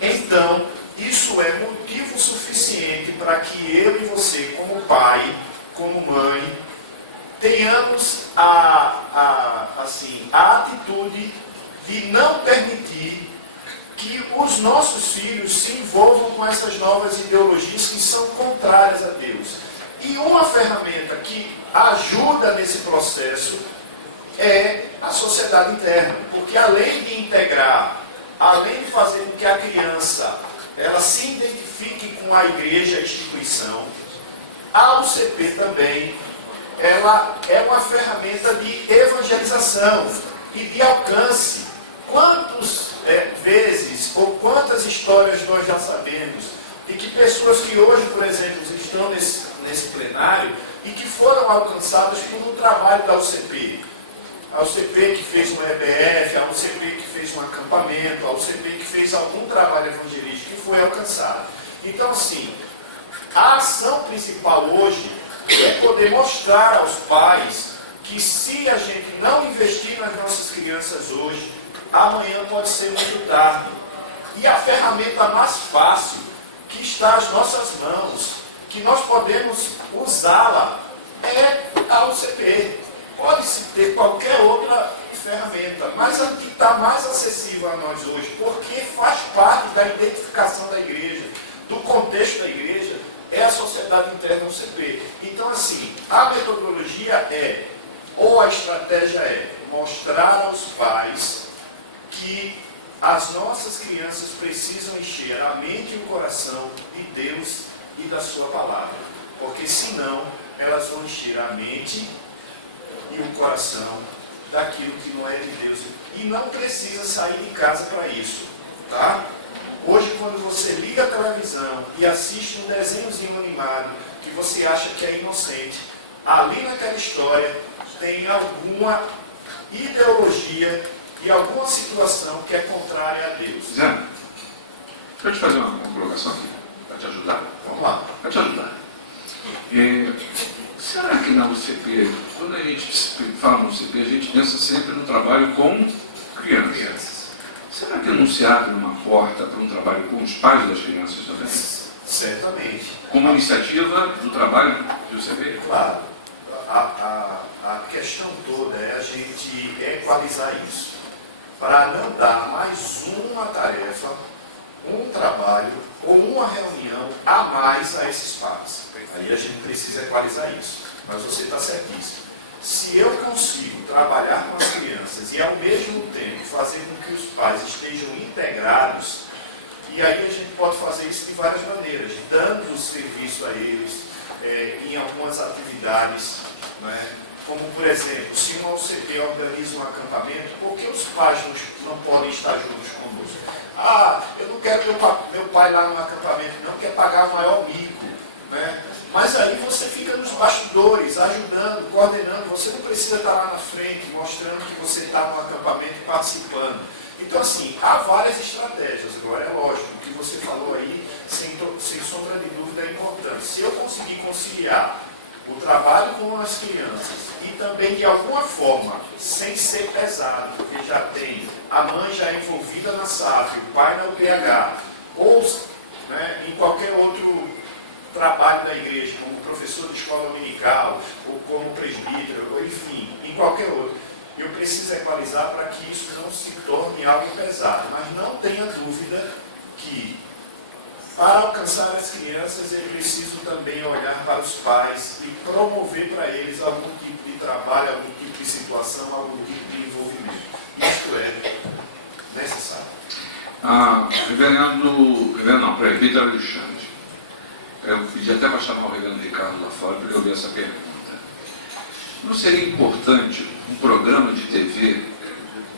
Então, isso é motivo suficiente para que eu e você, como pai, como mãe, tenhamos a atitude de não permitir que os nossos filhos se envolvam com essas novas ideologias que são contrárias a Deus. E uma ferramenta que ajuda nesse processo é a sociedade interna, porque além de integrar, além de fazer com que a criança ela se identifique com a igreja, a instituição, a UCP também, ela é uma ferramenta de evangelização e de alcance. Quantas vezes ou quantas histórias nós já sabemos de que pessoas que hoje, por exemplo, estão nesse plenário e que foram alcançadas por um trabalho da UCP. A UCP que fez uma EBF, a UCP que fez um acampamento, a UCP que fez algum trabalho evangelístico que foi alcançado. Então, assim, a ação principal hoje é poder mostrar aos pais que se a gente não investir nas nossas crianças hoje, amanhã pode ser muito tarde. E a ferramenta mais fácil que está às nossas mãos, que nós podemos usá-la, é a UCP. Pode-se ter qualquer outra ferramenta, mas a que está mais acessível a nós hoje, porque faz parte da identificação da igreja, do contexto da igreja, é a sociedade interna UCP. Então, assim, a metodologia ou a estratégia é mostrar aos pais que as nossas crianças precisam encher a mente e o coração de Deus e da sua palavra, porque senão elas vão encher a mente e o coração daquilo que não é de Deus. E não precisa sair de casa para isso, tá? Hoje, quando você liga a televisão e assiste um desenhozinho animado que você acha que é inocente, ali naquela história tem alguma ideologia e alguma situação que é contrária a Deus. Zé, deixa eu te fazer uma colocação aqui, para te ajudar. Vamos lá. Para te ajudar. Será que na UCP, quando a gente fala no UCP, a gente pensa sempre no trabalho com crianças. Será que não se abre uma porta para um trabalho com os pais das crianças também? Certamente. Como iniciativa do trabalho do UCP? Claro. A questão toda é a gente equalizar isso, para não dar mais uma tarefa, um trabalho ou uma reunião a mais a esses pais. Aí a gente precisa equalizar isso. Mas você está certíssimo. Se eu consigo trabalhar com as crianças e ao mesmo tempo fazer com que os pais estejam integrados, e aí a gente pode fazer isso de várias maneiras, dando serviço a eles em algumas atividades, né? Como, por exemplo, se uma UCP organiza um acampamento, por que os pais não podem estar juntos conosco? Ah, eu não quero meu pai lá no acampamento, não quer pagar o maior mico, né? Mas aí você fica nos bastidores, ajudando, coordenando, você não precisa estar lá na frente, mostrando que você está no acampamento e participando. Então, assim, há várias estratégias. Agora, é lógico, o que você falou aí, sem sombra de dúvida, é importante. Se eu conseguir conciliar o trabalho com as crianças e também, de alguma forma, sem ser pesado, porque já tem a mãe já envolvida na SAF, o pai na UPH, ou né, em qualquer outro trabalho da igreja, como professor de escola dominical, ou como presbítero, ou enfim, em qualquer outro. Eu preciso equalizar para que isso não se torne algo pesado. Mas não tenha dúvida que, para alcançar as crianças, é preciso também olhar para os pais e promover para eles algum tipo de trabalho, algum tipo de situação, algum tipo de envolvimento. Isto é necessário. Presbítero Alexandre. Eu pedi até para chamar o reverendo Ricardo lá fora para ele ouvir essa pergunta. Não seria importante um programa de TV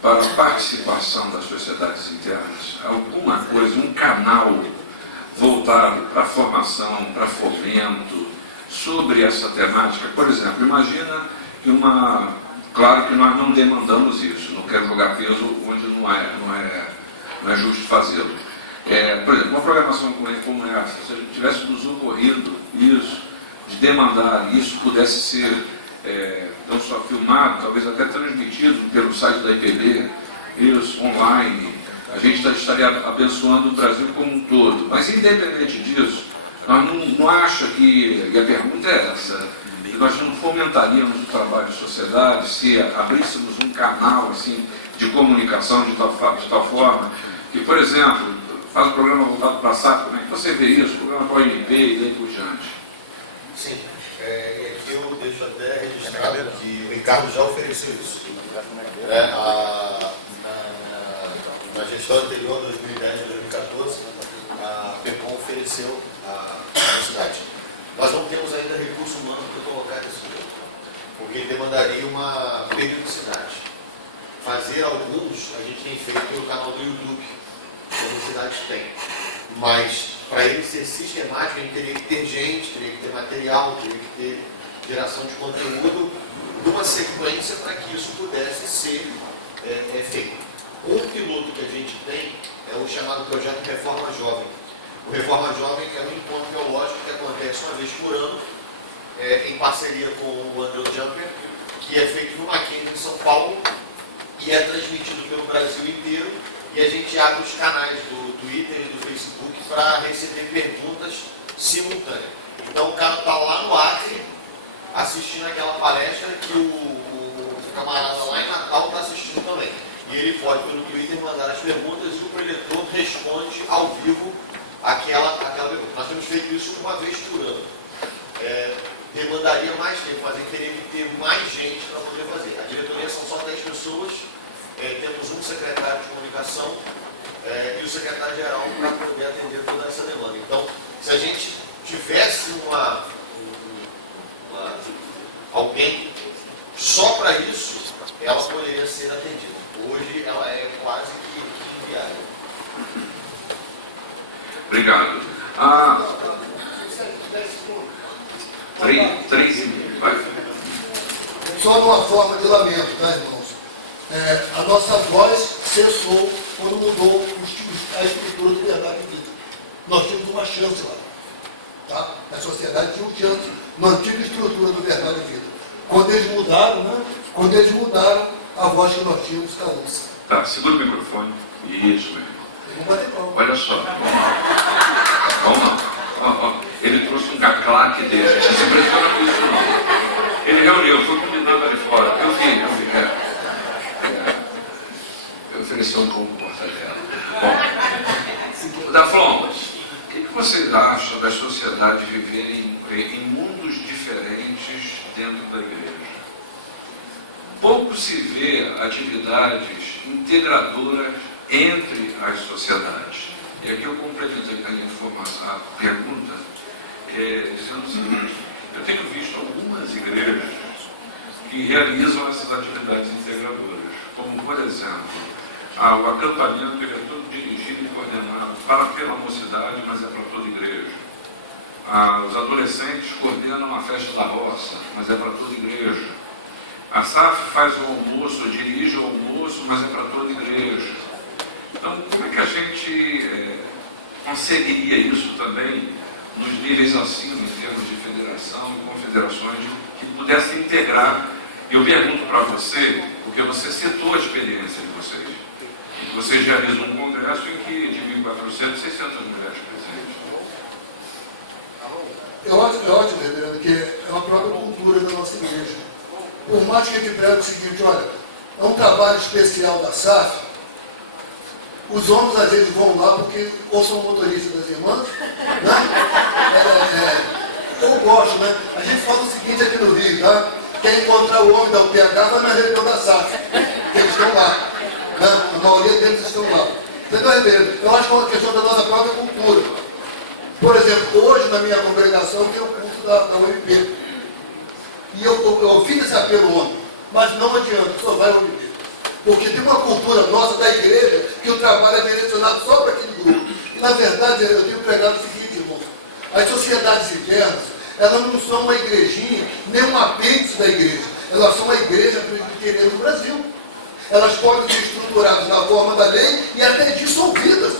para a participação das sociedades internas? Alguma coisa, um canal voltado para a formação, para fomento, sobre essa temática? Por exemplo, imagina que claro que nós não demandamos isso, não quero jogar peso onde não é justo fazê-lo. Por exemplo, uma programação como essa, se tivesse nos ocorrido isso, de demandar isso pudesse ser não só filmado, talvez até transmitido pelo site da IPB, isso, online, a gente estaria abençoando o Brasil como um todo. Mas independente disso, nós não achamos que, e a pergunta é essa, que nós não fomentaríamos o trabalho de sociedade se abríssemos um canal assim, de comunicação de tal forma que, por exemplo, faz um programa voltado para a SAF, como é que você vê isso? Programa para o OMB e daí por diante. Sim, eu deixo até registrado que o Ricardo já ofereceu isso. Na gestão anterior, 2010 e 2014, a FECOM ofereceu a cidade. Nós não temos ainda recurso humano para colocar isso, porque demandaria uma periodicidade. Fazer alguns, a gente tem feito pelo canal do YouTube, que a cidade tem. Mas, para ele ser sistemático, a gente teria que ter gente, teria que ter material, teria que ter geração de conteúdo, numa sequência para que isso pudesse ser feito. Um piloto que a gente tem é o chamado Projeto Reforma Jovem. O Reforma Jovem é um encontro biológico que acontece uma vez por ano, em parceria com o André Jumper, que é feito no Mackenzie, em São Paulo, e é transmitido pelo Brasil inteiro, e a gente abre os canais do Twitter e do Facebook para receber perguntas simultâneas. Então o cara está lá no Acre, assistindo aquela palestra que o camarada lá em Natal está assistindo também. E ele pode, pelo Twitter, mandar as perguntas e o preletor responde ao vivo aquela pergunta. Nós temos feito isso uma vez por ano. Demandaria mais tempo, mas teria que ter mais gente para poder fazer. A diretoria são só 10 pessoas, temos um secretário de comunicação e o secretário-geral para poder atender toda essa demanda. Então, se a gente tivesse alguém só para isso, ela poderia ser atendida. Hoje ela é quase que inviável. Obrigado. 3 e meio. Vai. Só de uma forma de lamento, tá, irmãos? A nossa voz cessou quando mudou a estrutura do Verdade e Vida. Nós tínhamos uma chance lá. Tá? A sociedade tinha uma chance na antiga estrutura do Verdade e Vida. Quando eles mudaram, né? Quando eles mudaram, a voz que nós tínhamos calou-se. Tá, segura o microfone. Isso, meu irmão. Eu vou bater palma. Olha só. Vamos lá. Ele trouxe um caclaque dele. Não se impressiona com isso, não. Ele reuniu, foi combinado ali fora. Eu vi. Eu ofereci um pouco de mortadela. Bom, da Floma, o que vocês acham da sociedade viverem em mundos diferentes dentro da igreja? Pouco se vê atividades integradoras entre as sociedades. E aqui eu complementei a informação, a pergunta, dizendo o seguinte: eu tenho visto algumas igrejas que realizam essas atividades integradoras, como, por exemplo, o acampamento ele é todo dirigido e coordenado pela mocidade, mas é para toda a igreja. Os adolescentes coordenam a festa da roça, mas é para toda a igreja. A SAF faz o almoço, dirige o almoço, mas é para toda a igreja. Então, como é que a gente conseguiria isso também nos níveis acima, em termos de federação e confederações, que pudessem integrar? E eu pergunto para você, porque você citou a experiência de vocês. Vocês realizam um congresso em que de 1.400, 600 mulheres presentes. Eu acho, reverendo, que é uma própria cultura da nossa igreja. Por mais que a gente prega o seguinte, olha, é um trabalho especial da SAF, os homens às vezes vão lá porque ou são motoristas das irmãs, né? Eu gosto, né? A gente fala o seguinte aqui no Rio, tá? Quer encontrar o homem da UPH, vai na reunião da SAF, que eles estão lá. Né? A maioria deles estão lá. Entendeu, reverendo? Eu acho que é uma questão da nossa própria cultura. Por exemplo, hoje na minha congregação tem o curso da UMP. E eu fiz esse apelo ontem, mas não adianta, só vai UMP. Porque tem uma cultura nossa da igreja que o trabalho é direcionado só para aquele grupo. E na verdade eu tenho pregado o seguinte, irmão: as sociedades internas, elas não são uma igrejinha, nem um apêndice da igreja. Elas são uma igreja presbiteriana no Brasil. Elas podem ser estruturadas na forma da lei e até dissolvidas,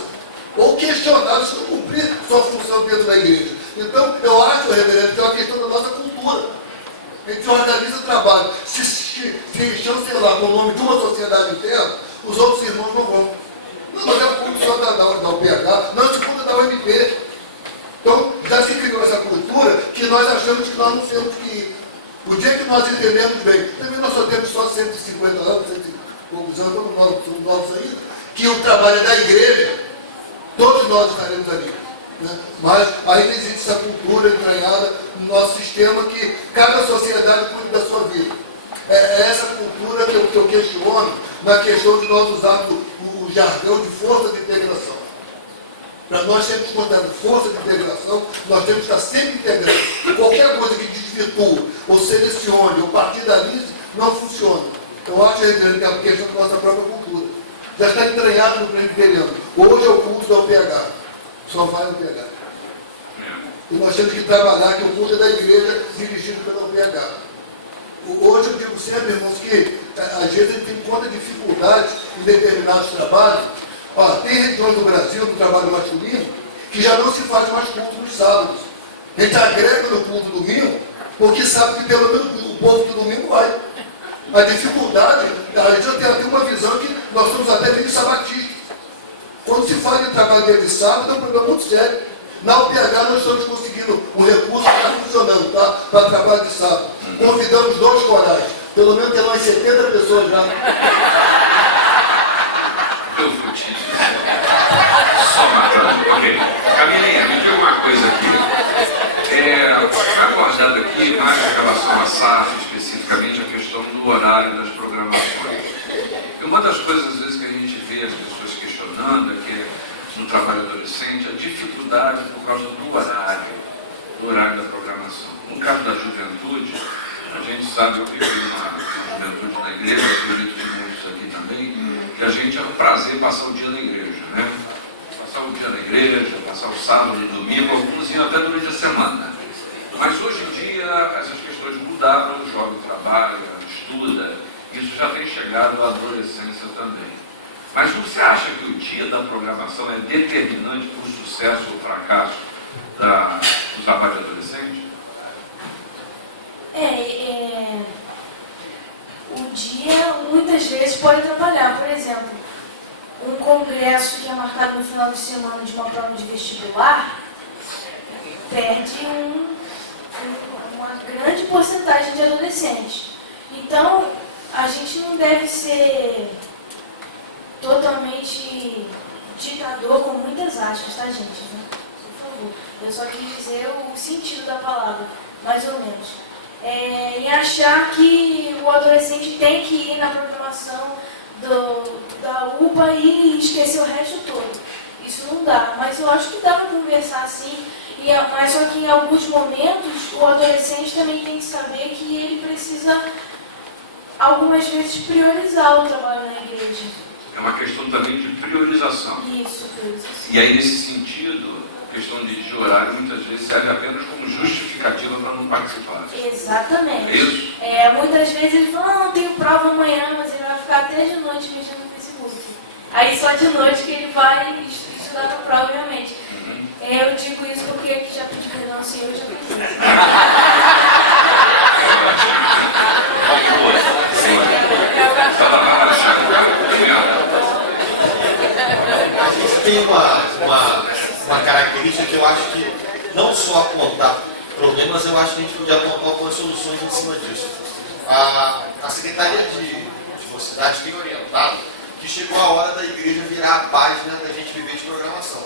ou questionadas se não cumprir sua função dentro da igreja. Então, eu acho, reverendo, que é uma questão da nossa cultura. A gente organiza o trabalho. Se chancelar com o nome de uma sociedade interna, os outros irmãos não vão. Não, mas é o culto só da UPH, não, esse culto é da UMP. Então, já se criou essa cultura que nós achamos que nós não temos que ir. O dia que nós entendemos bem, também nós só temos só 150 anos, 100 poucos anos, somos novos ainda, que o trabalho é da igreja, todos nós estaremos ali. Né? Mas ainda existe essa cultura entranhada no nosso sistema que cada sociedade cuida da sua vida. É essa cultura que eu questiono na questão de nós usarmos o jargão de força de integração. Para nós sermos considerados força de integração, nós temos que estar sempre integrando. Qualquer coisa que desvirtua, ou selecione, ou partidarize, não funciona. Eu acho, Regiane, que é uma questão da nossa própria cultura. Já está entranhado no presbiteriano. Hoje é o culto da UPH. Só vai o PH. E nós temos que trabalhar que o culto é da igreja dirigido pela UPH. Hoje eu digo sempre, irmãos, que às vezes a gente tem conta de dificuldades em determinados trabalhos. Tem regiões do Brasil, no trabalho masculino, que já não se faz mais culto nos sábados. A gente agrega no culto domingo, porque sabe que pelo menos o povo do domingo vai. A dificuldade, a gente já tem até uma visão que nós somos até meio sabatistas. Quando se fala de trabalho dia de sábado, é um problema muito sério. Na UPH nós estamos conseguindo um recurso que está funcionando, tá? Para trabalho de sábado. Convidamos 2 corais. Pelo menos tem umas 70 pessoas já. Eu vou te dizer. Só matando. Ok. Camilinha, me diga uma coisa aqui. Foi abordado aqui mais em relação à SAF, especificamente a questão do horário das programações. E uma das coisas, às vezes, que a gente vê as pessoas questionando é que no trabalho adolescente a dificuldade por causa do horário da programação. No caso da juventude, a gente sabe, eu vivi uma juventude na igreja, acredito que muitos aqui também, que a gente era um prazer passar o dia na igreja, né? Passar o dia na igreja, passar o sábado e domingo, alguns iam até durante a semana. Mas hoje em dia essas questões mudaram, o jovem trabalha, estuda, isso já tem chegado à adolescência também. Mas você acha que o dia da programação é determinante para o sucesso ou fracasso do trabalho adolescente? O dia muitas vezes pode atrapalhar. Por exemplo, um congresso que é marcado no final de semana de uma prova de vestibular perde uma grande porcentagem de adolescentes. Então, a gente não deve ser totalmente ditador com muitas aspas, tá, gente? Né? Por favor. Eu só quis dizer o sentido da palavra, mais ou menos. Em achar que o adolescente tem que ir na programação da UPA e esquecer o resto todo. Isso não dá, mas eu acho que dá para conversar assim, mas só que em alguns momentos o adolescente também tem que saber que ele precisa, algumas vezes, priorizar o trabalho na igreja. É uma questão também de priorização. Isso, priorização. E aí, nesse sentido, a questão de horário muitas vezes serve apenas como justificativa para não participar. Exatamente. É isso? Muitas vezes ele fala, não, tenho prova amanhã, mas ele vai ficar até de noite mexendo no Facebook. Aí só de noite que ele vai estudar para a prova, realmente. Eu digo isso porque aqui já pedi perdão ao Senhor, já fiz isso. Tem uma característica que eu acho que não só apontar problemas, eu acho que a gente podia apontar algumas soluções em cima disso. A Secretaria de Mocidade tem orientado que chegou a hora da igreja virar a página da gente viver de programação.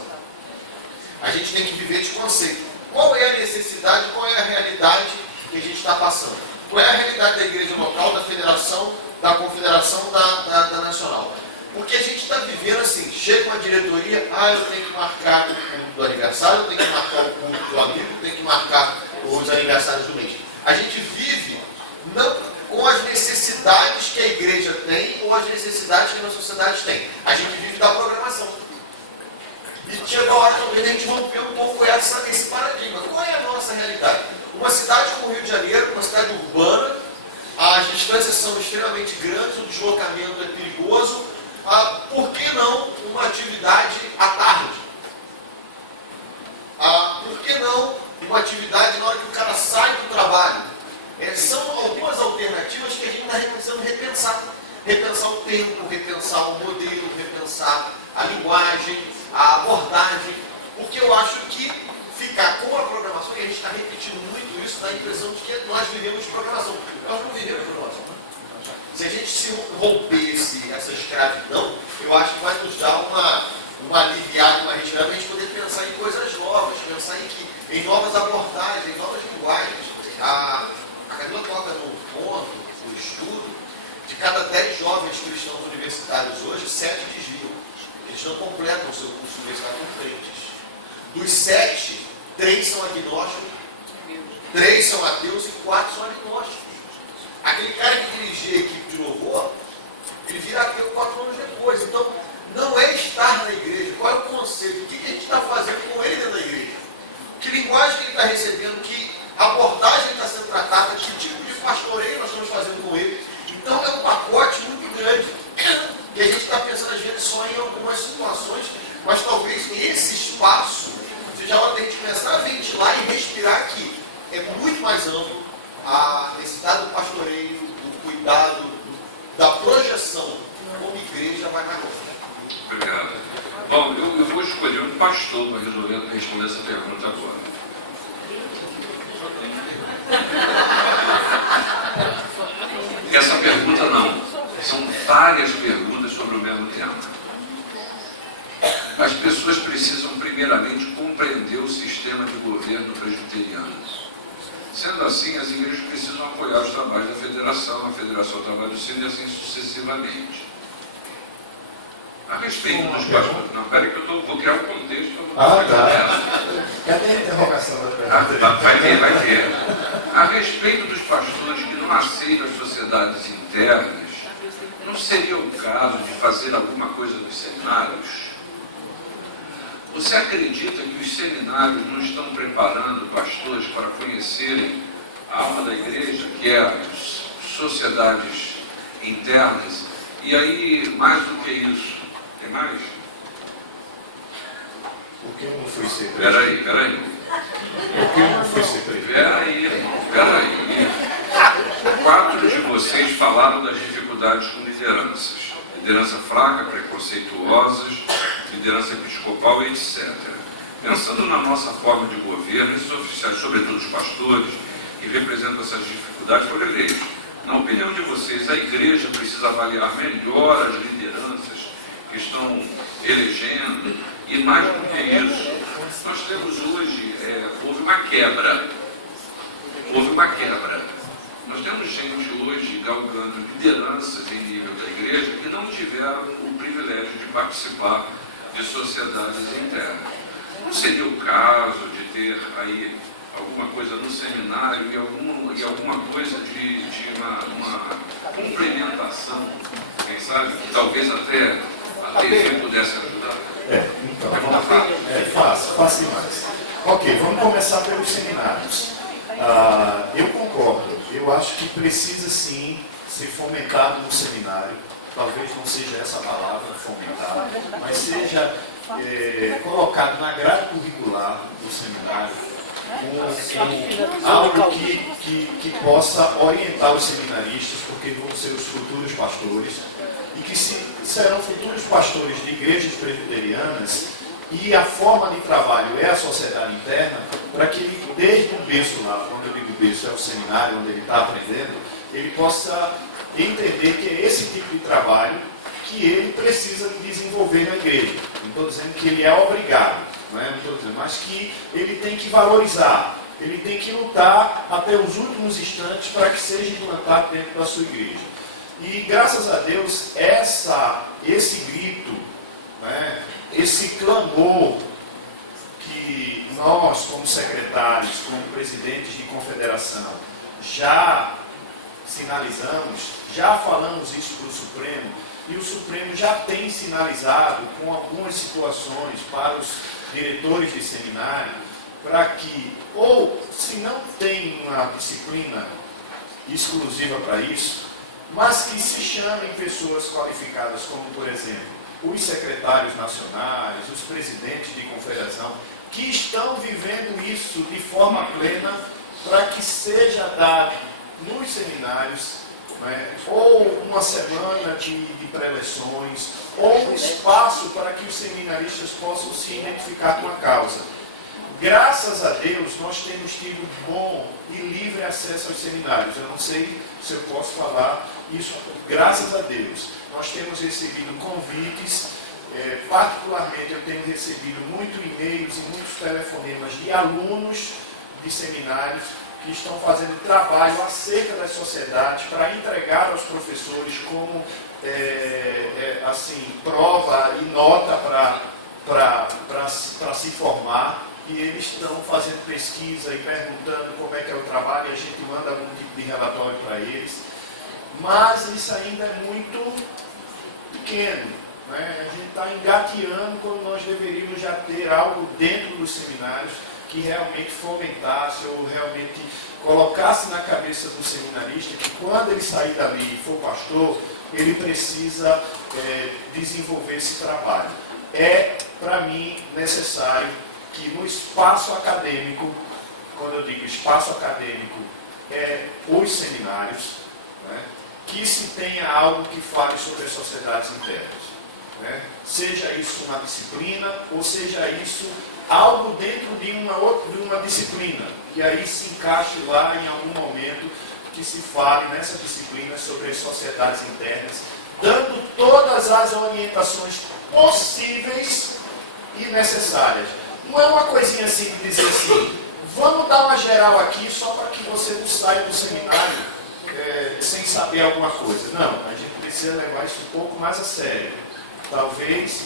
A gente tem que viver de conceito. Qual é a necessidade, qual é a realidade que a gente está passando? Qual é a realidade da igreja local, da federação, da confederação, da nacional? Porque a gente está vivendo assim, chega uma diretoria, eu tenho que marcar o culto do aniversário, eu tenho que marcar o culto do amigo, eu tenho que marcar os aniversários do mês. A gente vive não com as necessidades que a igreja tem ou as necessidades que a sociedade tem. A gente vive da programação. E chega a hora também a gente romper um pouco esse paradigma. Qual é a nossa realidade? Uma cidade como o Rio de Janeiro, uma cidade urbana, as distâncias são extremamente grandes, o deslocamento é perigoso. Por que não uma atividade à tarde? Por que não uma atividade na hora que o cara sai do trabalho? São algumas alternativas que a gente está precisando repensar. Repensar o tempo, repensar o modelo, repensar a linguagem, a abordagem. Porque eu acho que ficar com a programação, e a gente está repetindo muito isso, dá a impressão de que nós vivemos de programação. Nós não vivemos de programação. Se a gente se rompesse essa escravidão, eu acho que vai nos dar uma aliviada, uma retirada, para a gente poder pensar em coisas novas, pensar em novas abordagens, em novas linguagens. A Camila toca no ponto, no estudo, de cada 10 jovens cristãos universitários hoje, 7 desviam. Eles não completam o seu curso universitário com crentes. Dos 7, 3 são agnósticos, 3 são ateus e 4 são agnósticos. Aquele cara que dirigia a equipe de louvor, ele vira ateu 4 anos depois. Então, não é estar na igreja. Qual é o conceito? O que a gente está fazendo com ele dentro da igreja? Que linguagem que ele está recebendo? Que abordagem está sendo tratada? Que tipo de pastoreio nós estamos fazendo com ele? Então, é um pacote muito grande. E a gente está pensando, às vezes, só em algumas situações, mas talvez esse espaço seja a hora de a gente começar a ventilar e respirar que é muito mais amplo a necessidade do pastoreio, do cuidado, da projeção como igreja vai mais longe. Obrigado. Bom, eu vou escolher um pastor para responder essa pergunta agora. Essa pergunta não. São várias perguntas sobre o mesmo tema. As pessoas precisam primeiramente compreender o sistema de governo presbiteriano. Sendo assim, as igrejas precisam apoiar os trabalhos da federação, a federação trabalha do sino e assim sucessivamente. A respeito dos pastores... Não, peraí que eu vou criar um contexto. Cadê a interrogação da pergunta? Vai ter. A respeito dos pastores que não aceitam as sociedades internas, não seria o caso de fazer alguma coisa nos seminários? Você acredita que os seminários não estão preparando pastores para conhecerem a alma da igreja, que é as sociedades internas? E aí, mais do que isso, tem mais? Por que eu não fui ser preso? Peraí. Por que eu não fui ser preso? Peraí. 4 de vocês falaram das dificuldades com lideranças. Liderança fraca, preconceituosas, liderança episcopal, etc. Pensando na nossa forma de governo, esses oficiais, sobretudo os pastores, que representam essas dificuldades, foram eleitos. Na opinião de vocês, a igreja precisa avaliar melhor as lideranças que estão elegendo, e mais do que isso, nós temos hoje, houve uma quebra. Nós temos gente hoje galgando lideranças em nível da igreja que não tiveram o privilégio de participar de sociedades internas. Não seria o caso de ter aí alguma coisa no seminário e alguma coisa de uma complementação, quem sabe, que talvez até a TV pudesse ajudar? Então, vamos lá. Fácil demais. Ok, vamos começar pelos seminários. Eu concordo. Eu acho que precisa sim ser fomentado no seminário. Talvez não seja essa palavra, fomentar, mas seja colocado na grade curricular do seminário com algo que possa orientar os seminaristas, porque vão ser os futuros pastores, e que serão futuros pastores de igrejas presbiterianas, e a forma de trabalho é a sociedade interna, para que ele, desde o berço lá, quando eu digo berço é o seminário onde ele está aprendendo, ele possa entender que é esse tipo de trabalho que ele precisa desenvolver na igreja. Não estou dizendo que ele é obrigado, não estou dizendo, mas que ele tem que valorizar, ele tem que lutar até os últimos instantes para que seja implantado dentro da sua igreja. E graças a Deus, esse grito, esse clamor que nós, como secretários, como presidentes de confederação, já sinalizamos, já falamos isso para o Supremo, e o Supremo já tem sinalizado com algumas situações para os diretores de seminário, para que, ou se não tem uma disciplina exclusiva para isso, mas que se chamem pessoas qualificadas, como, por exemplo, os secretários nacionais, os presidentes de confederação, que estão vivendo isso de forma plena, para que seja dado nos seminários, ou uma semana de preleções, ou um espaço para que os seminaristas possam se identificar com a causa. Graças a Deus, nós temos tido bom e livre acesso aos seminários. Eu não sei se eu posso falar isso, graças a Deus. Nós temos recebido convites, particularmente eu tenho recebido muitos e-mails e muitos telefonemas de alunos de seminários que estão fazendo trabalho acerca das sociedades para entregar aos professores como assim, prova e nota para se formar. E eles estão fazendo pesquisa e perguntando como é que é o trabalho, e a gente manda algum tipo de relatório para eles. Mas isso ainda é muito pequeno, né? A gente está engateando quando nós deveríamos já ter algo dentro dos seminários que realmente fomentasse ou realmente colocasse na cabeça do seminarista que quando ele sair dali e for pastor, ele precisa desenvolver esse trabalho. É, para mim, necessário que no espaço acadêmico, quando eu digo espaço acadêmico, os seminários, né, que se tenha algo que fale sobre as sociedades internas. Né? Seja isso uma disciplina, ou seja isso algo dentro de uma disciplina, que aí se encaixe lá em algum momento que se fale nessa disciplina sobre as sociedades internas, dando todas as orientações possíveis e necessárias. Não é uma coisinha assim de dizer assim, vamos dar uma geral aqui só para que você não saia do seminário sem saber alguma coisa. Não, a gente precisa levar isso um pouco mais a sério. Talvez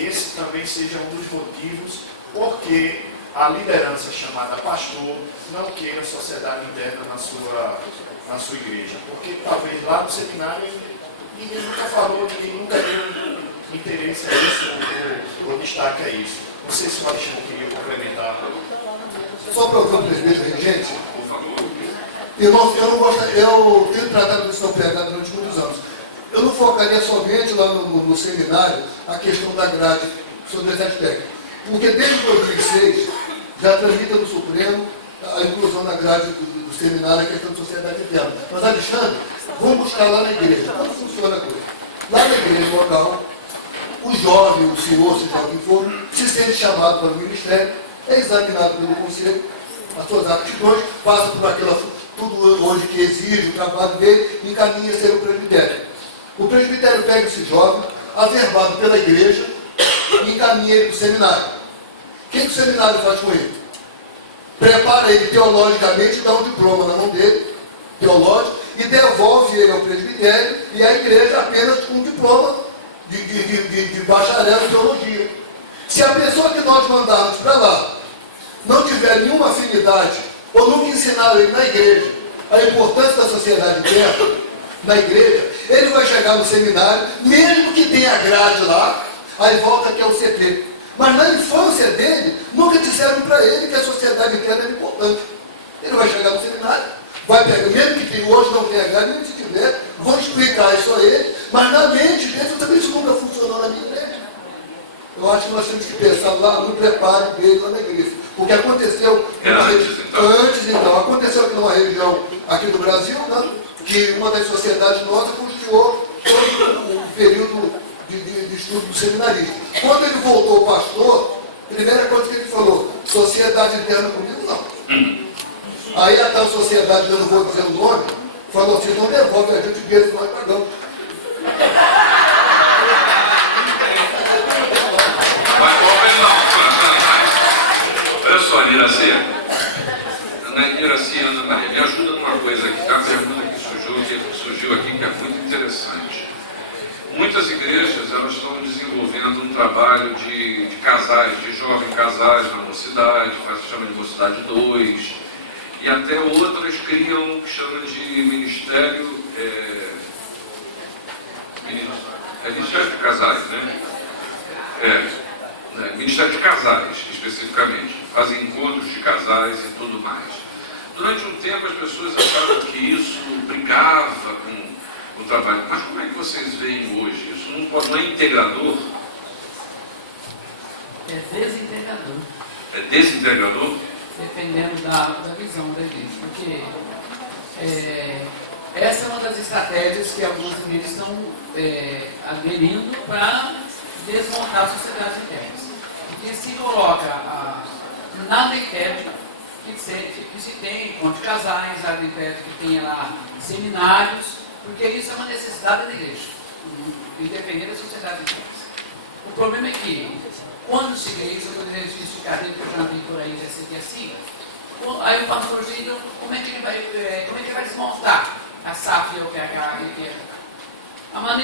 esse também seja um dos motivos porque a liderança chamada pastor não queira sociedade interna na sua igreja. Porque talvez lá no seminário ninguém nunca falou, ninguém nunca deu interesse a isso ou destaque a isso. Não sei se o Alexandre queria complementar. Só para o presbítero regente, eu tenho tratado isso no PH durante muitos anos. Eu não focaria somente lá no seminário a questão da grade sobre esse aspecto. Porque desde 2006 já tramita no Supremo a inclusão na grade do seminário a questão de sociedade interna. Mas, Alexandre, vamos buscar lá na igreja. Como funciona a coisa? Lá na igreja local, o jovem, o senhor, seja quem for, se sente chamado para o ministério, é examinado pelo conselho, as suas aptidões, passa por tudo hoje que exige o trabalho dele e encaminha a ser o presbitério. O presbitério pega esse jovem, averbado pela igreja, e encaminha ele para o seminário. O que o seminário faz com ele? Prepara ele teologicamente, dá um diploma na mão dele, teológico, e devolve ele ao presbitério e à igreja apenas com um diploma de bacharel em teologia. Se a pessoa que nós mandarmos para lá não tiver nenhuma afinidade, ou nunca ensinaram ele na igreja a importância da sociedade interna, na igreja, ele vai chegar no seminário, mesmo que tenha grade lá, aí volta aqui ao CT. Mas na infância dele, nunca disseram para ele que a sociedade interna era importante. Ele vai chegar no seminário, vai pegar, mesmo que hoje não tenha grade, nem se tiver, vão explicar isso a ele, mas na mente dele também isso nunca funcionou na minha igreja. Eu acho que nós temos que pensar lá no preparo dele lá na igreja. Porque aconteceu aconteceu aqui numa região aqui do Brasil, né, que uma das sociedades nossas custeou todo o período de estudo do seminarista. Quando ele voltou pastor, a primeira coisa que ele falou, sociedade interna comigo não. Aí a tal sociedade, eu não vou dizer o nome, falou assim, não devolve a gente o dinheiro que nós pagamos. Olha só, Iraci, Ana Maria, me ajuda numa coisa aqui, tem uma pergunta que surgiu aqui que é muito interessante. Muitas igrejas elas estão desenvolvendo um trabalho de casais, de jovens casais na mocidade, chama de mocidade 2, e até outras criam o que chama de ministério, ministério de casais, né? Ministério de casais, especificamente. Fazem encontros de casais e tudo mais. Durante um tempo as pessoas achavam que isso brigava com o trabalho. Mas como é que vocês veem hoje? Isso não é integrador? É desintegrador. É desintegrador? Dependendo da visão da igreja. Porque essa é uma das estratégias que algumas igrejas estão aderindo para desmontar sociedades internas. Porque se coloca nada impede que se tenha encontro de casais, nada impede que tenha lá seminários, porque isso é uma necessidade da igreja, independente da sociedade de igreja. O problema é que, quando se vê isso, eu poderia justificar dentro que eu já vi por aí, já sei que é assim, aí o pastor Gino, como é que ele vai desmontar a SAF e o PH? A maneira